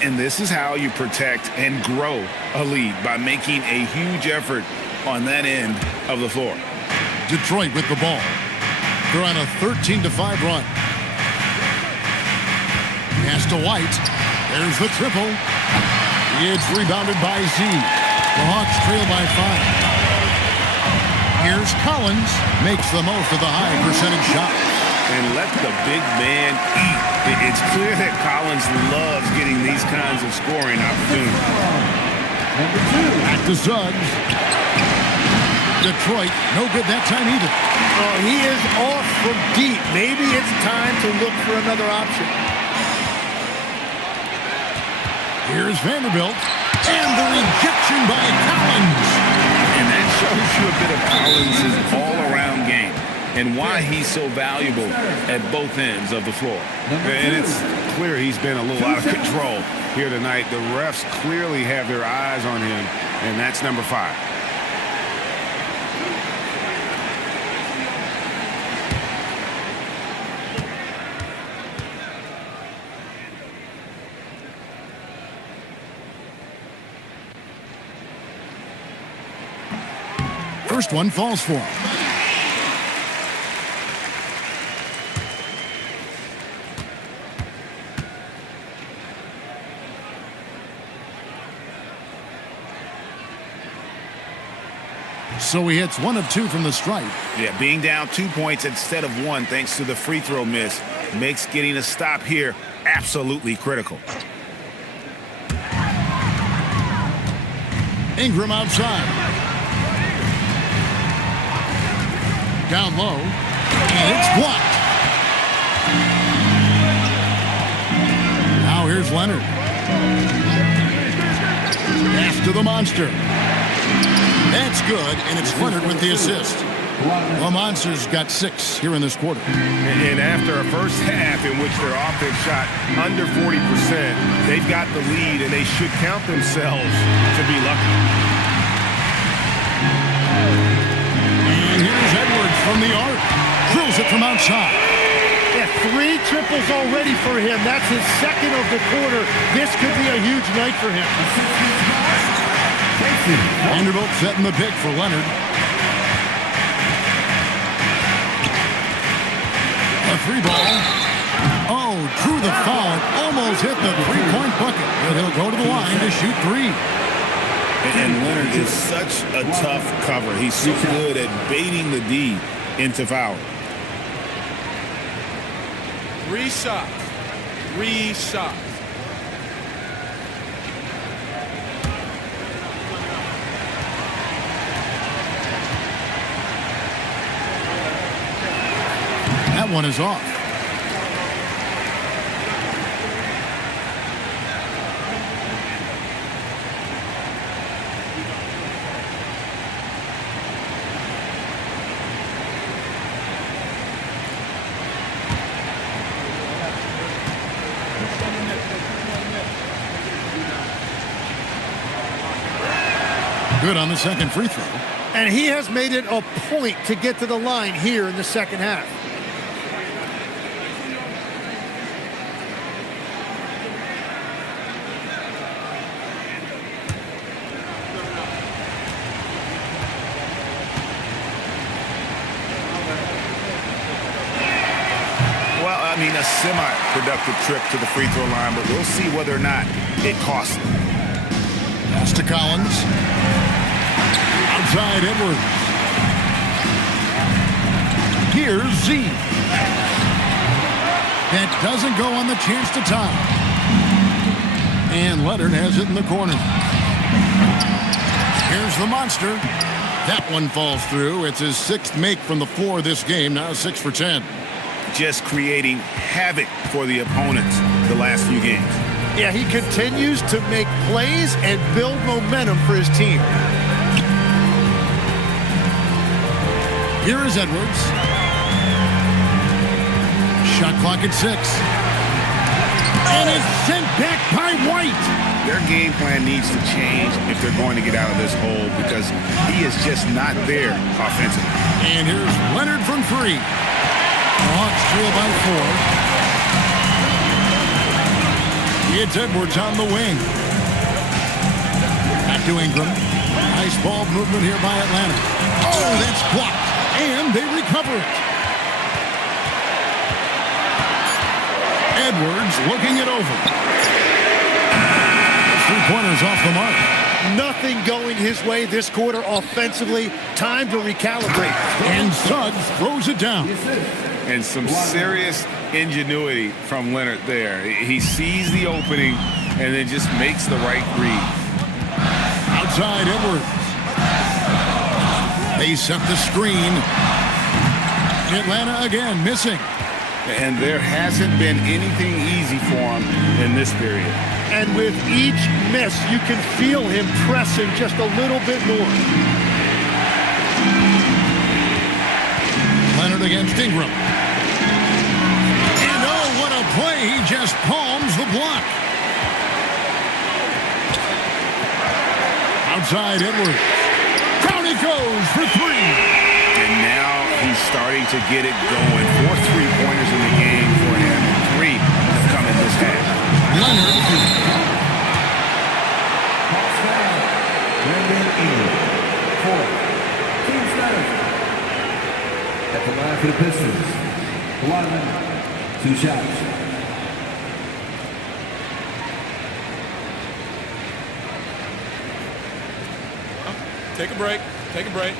And this is how you protect and grow a lead, by making a huge effort on that end of the floor. Detroit with the ball. They're on a 13-5 run. Pass to White. There's the triple. It's rebounded by Z. The Hawks trail by 5. Here's Collins. Makes the most of the high percentage shot. And let the big man eat. It's clear that Collins loves getting these kinds of scoring opportunities. Back to Suggs. Detroit, no good that time either. Oh, he is off from deep. Maybe it's time to look for another option. Here's Vanderbilt. And the rejection by Collins. And that shows you a bit of Collins' all-around game and why he's so valuable at both ends of the floor. And it's clear he's been a little out of control here tonight. The refs clearly have their eyes on him, and that's number 5. first one falls for him. So he hits 1 of 2 from the stripe. Yeah, being down 2 points instead of 1 thanks to the free throw miss makes getting a stop here absolutely critical. Ingram outside. Down low. And it's blocked. Now here's Leonard. Pass to the monster. That's good, and it's Leonard with the assist. The Monsters got 6 here in this quarter. And after a first half in which their offense shot under 40%, they've got the lead, and they should count themselves to be lucky. And here's Edwards from the arc. Drills it from outside. Yeah, 3 triples already for him. That's his second of the quarter. This could be a huge night for him. Vanderbilt setting the pick for Leonard. A 3 ball. Oh, drew the foul. Almost hit the 3-point bucket. But he'll go to the line to shoot 3. And Leonard is such a tough cover. He's so good at baiting the D into foul. 3 shots. 3 shots. That one is off. Good on the second free throw. And he has made it a point to get to the line here in the second half. Well, I mean, a semi-productive trip to the free throw line, but we'll see whether or not it costs them. Pass to Collins. Outside Edwards. Here's Z. That doesn't go on the chance to tie. And Leonard has it in the corner. Here's the monster. That one falls through. It's his 6th make from the floor this game. Now 6 for 10. Just creating havoc for the opponents the last few games. Yeah, he continues to make plays and build momentum for his team. Here is Edwards. Shot clock at 6. And it's sent back by White. Their game plan needs to change if they're going to get out of this hole because he is just not there offensively. And here's Leonard from 3. The Hawks trail by 4. It's Edwards on the wing. Back to Ingram. Nice ball movement here by Atlanta. Oh, that's blocked. And they recover it. Edwards looking it over. 3-pointers off the mark. Nothing going his way this quarter offensively. Time to recalibrate. And Suggs throws it down. And some serious ingenuity from Leonard there. He sees the opening and then just makes the right read. Outside Edwards. They set the screen. Atlanta again missing. And there hasn't been anything easy for him in this period. And with each miss, you can feel him pressing just a little bit more. Leonard against Ingram. And oh, what a play. He just palms the block. Outside Edwards. Down he goes for 3. And now he's starting to get it going. 4 3-pointers in the game for him. 3 have come in this half. Leonard. At the line for the Pistons, Kawhi Leonard, 2 shots. Take a break. Take a break.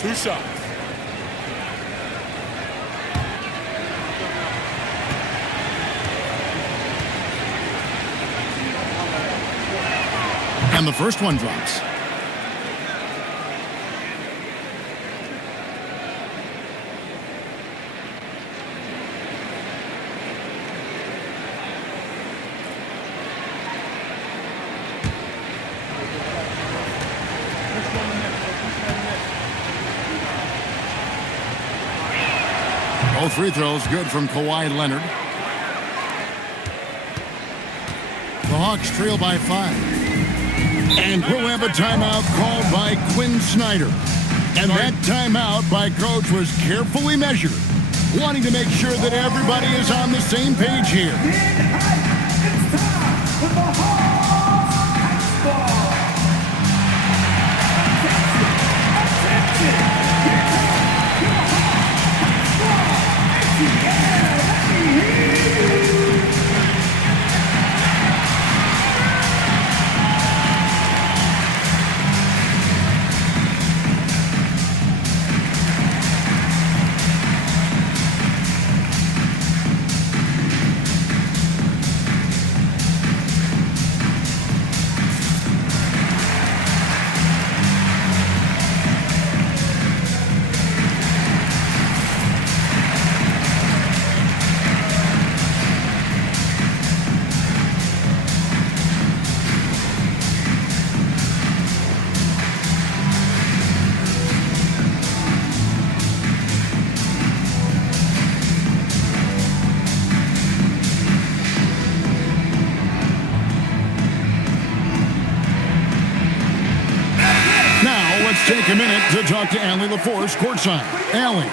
2 shots. And the first one drops. Both free throws good from Kawhi Leonard. The Hawks trail by 5. And we'll have a timeout called by Quinn Snyder. And that timeout by Coach was carefully measured, wanting to make sure that everybody is on the same page here. It's time for the Hawks ball. Take a minute to talk to Allie LaForce courtside. Allie.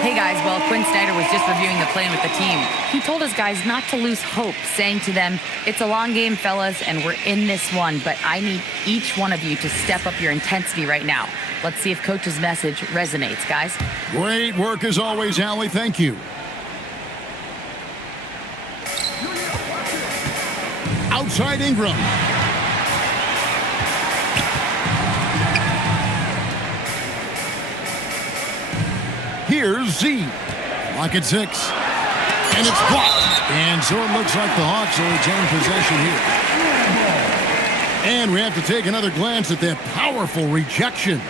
Hey guys, well, Quinn Snyder was just reviewing the plan with the team. He told his guys not to lose hope, saying to them, it's a long game, fellas, and we're in this one, but I need each one of you to step up your intensity right now. Let's see if Coach's message resonates, guys. Great work as always, Allie. Thank you. Outside Ingram. Here's Z. Lock at 6. And it's blocked. And so it looks like the Hawks will retain possession here. And we have to take another glance at that powerful rejection.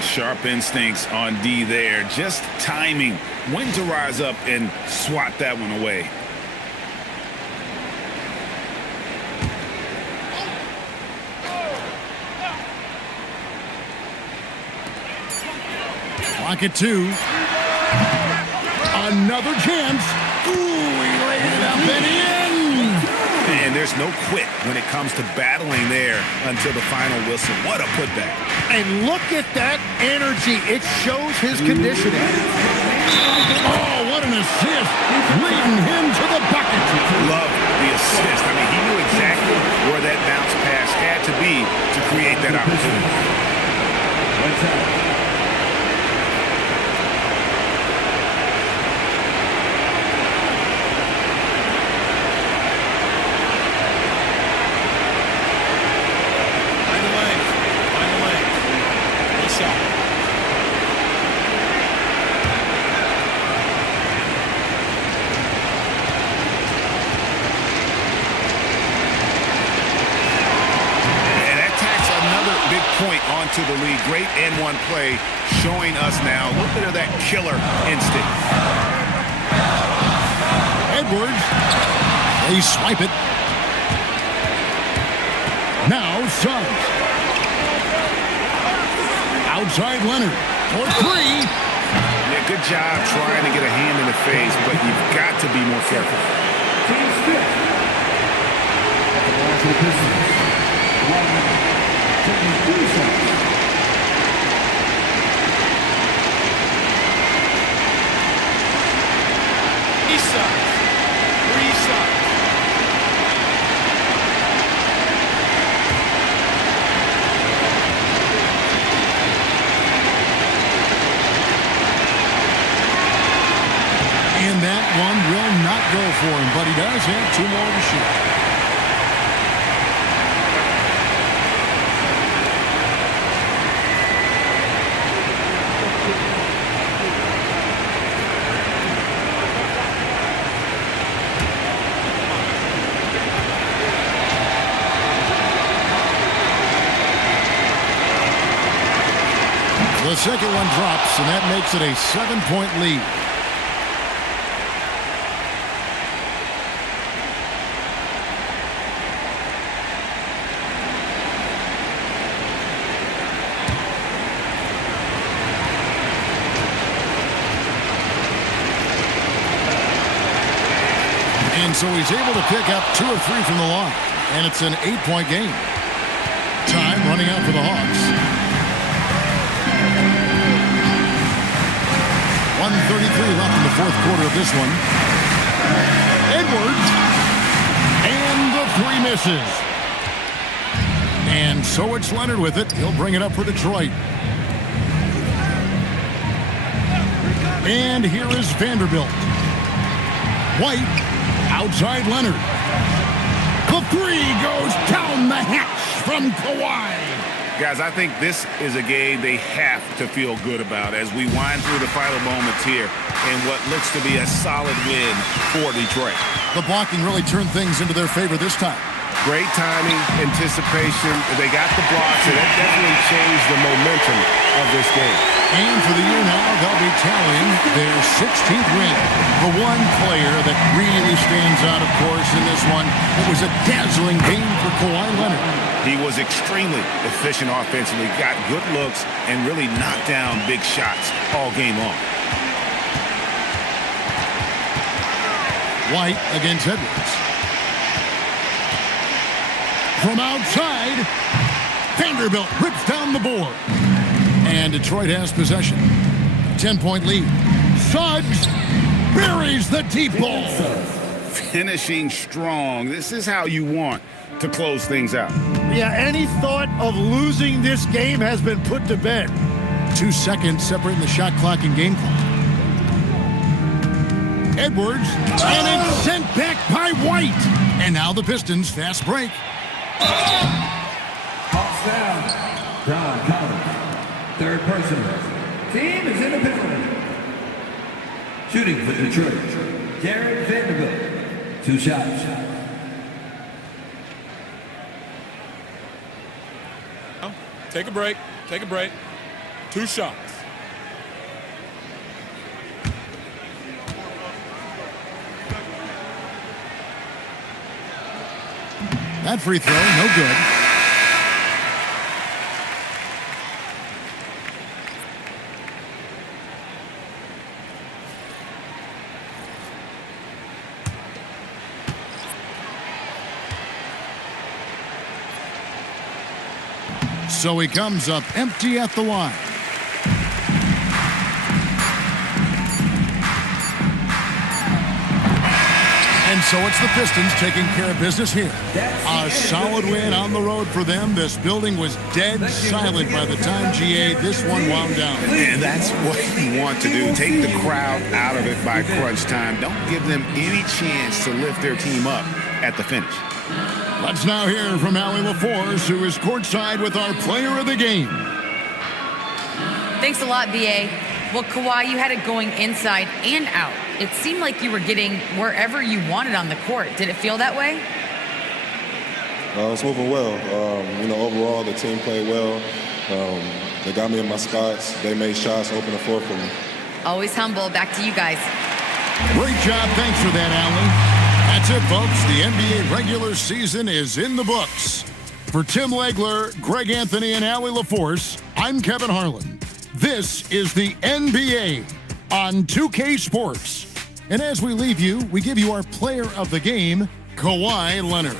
Sharp instincts on D there. Just timing. When to rise up and swat that one away. Lock at 2. Another chance. Ooh, he laid it up and in. And there's no quit when it comes to battling there until the final whistle. What a putback. And look at that energy. It shows his conditioning. Oh, what an assist. Leading him to the bucket. Love the assist. I mean, he knew exactly where that bounce pass had to be to create that opportunity. Point onto the lead. Great N1 play showing us now a little bit of that killer instinct. Edwards. They swipe it. Now Suggs. Outside Leonard for 3. Yeah, good job trying to get a hand in the face, but you've got to be more careful. And that one will not go for him, but he does have 2 more to shoot. The second one drops, and that makes it a 7-point lead. And so he's able to pick up 2 of 3 from the line, and it's an 8-point game. Time running out for the Hawks. 1:33 left in the 4th quarter of this one. Edwards. And the 3 misses. And so it's Leonard with it. He'll bring it up for Detroit. And here is Vanderbilt. White. Outside Leonard. The 3 goes down the hatch from Kawhi. Guys, I think this is a game they have to feel good about as we wind through the final moments here in what looks to be a solid win for Detroit. The blocking really turned things into their favor this time. Great timing, anticipation. They got the blocks, and that definitely changed the momentum of this game. And for the year now, they'll be tallying their 16th win. The one player that really stands out, of course, in this one, it was a dazzling game for Kawhi Leonard. He was extremely efficient offensively, got good looks, and really knocked down big shots all game long. White against Edwards. From outside, Vanderbilt rips down the board. And Detroit has possession. 10-point lead. Suggs buries the deep ball. Finishing strong. This is how you want to close things out. Yeah, any thought of losing this game has been put to bed. 2 seconds separating the shot clock and game clock. Edwards, and it's sent back by White. And now the Pistons fast break. Hawks down. Brown Collins. 3rd person. Team is in the penalty. Shooting for Detroit. Jared Vanderbilt. 2 shots. Take a break. Take a break. 2 shots. That free throw, no good. So he comes up empty at the line. And so it's the Pistons taking care of business here. A solid win on the road for them. This building was dead silent by the time, GA, this one wound down. And that's what you want to do. Take the crowd out of it by crunch time. Don't give them any chance to lift their team up at the finish. Let's now hear from Allie LaForce, who is courtside with our player of the game. Thanks a lot, B.A. Well, Kawhi, you had it going inside and out. It seemed like you were getting wherever you wanted on the court. Did it feel that way? It's moving well. Overall, the team played well. They got me in my spots. They made shots, opened the floor for me. Always humble. Back to you guys. Great job. Thanks for that, Allie. That's it, folks. The NBA regular season is in the books. For Tim Legler, Greg Anthony, and Allie LaForce, I'm Kevin Harlan. This is the NBA on 2K Sports. And as we leave you, we give you our player of the game, Kawhi Leonard.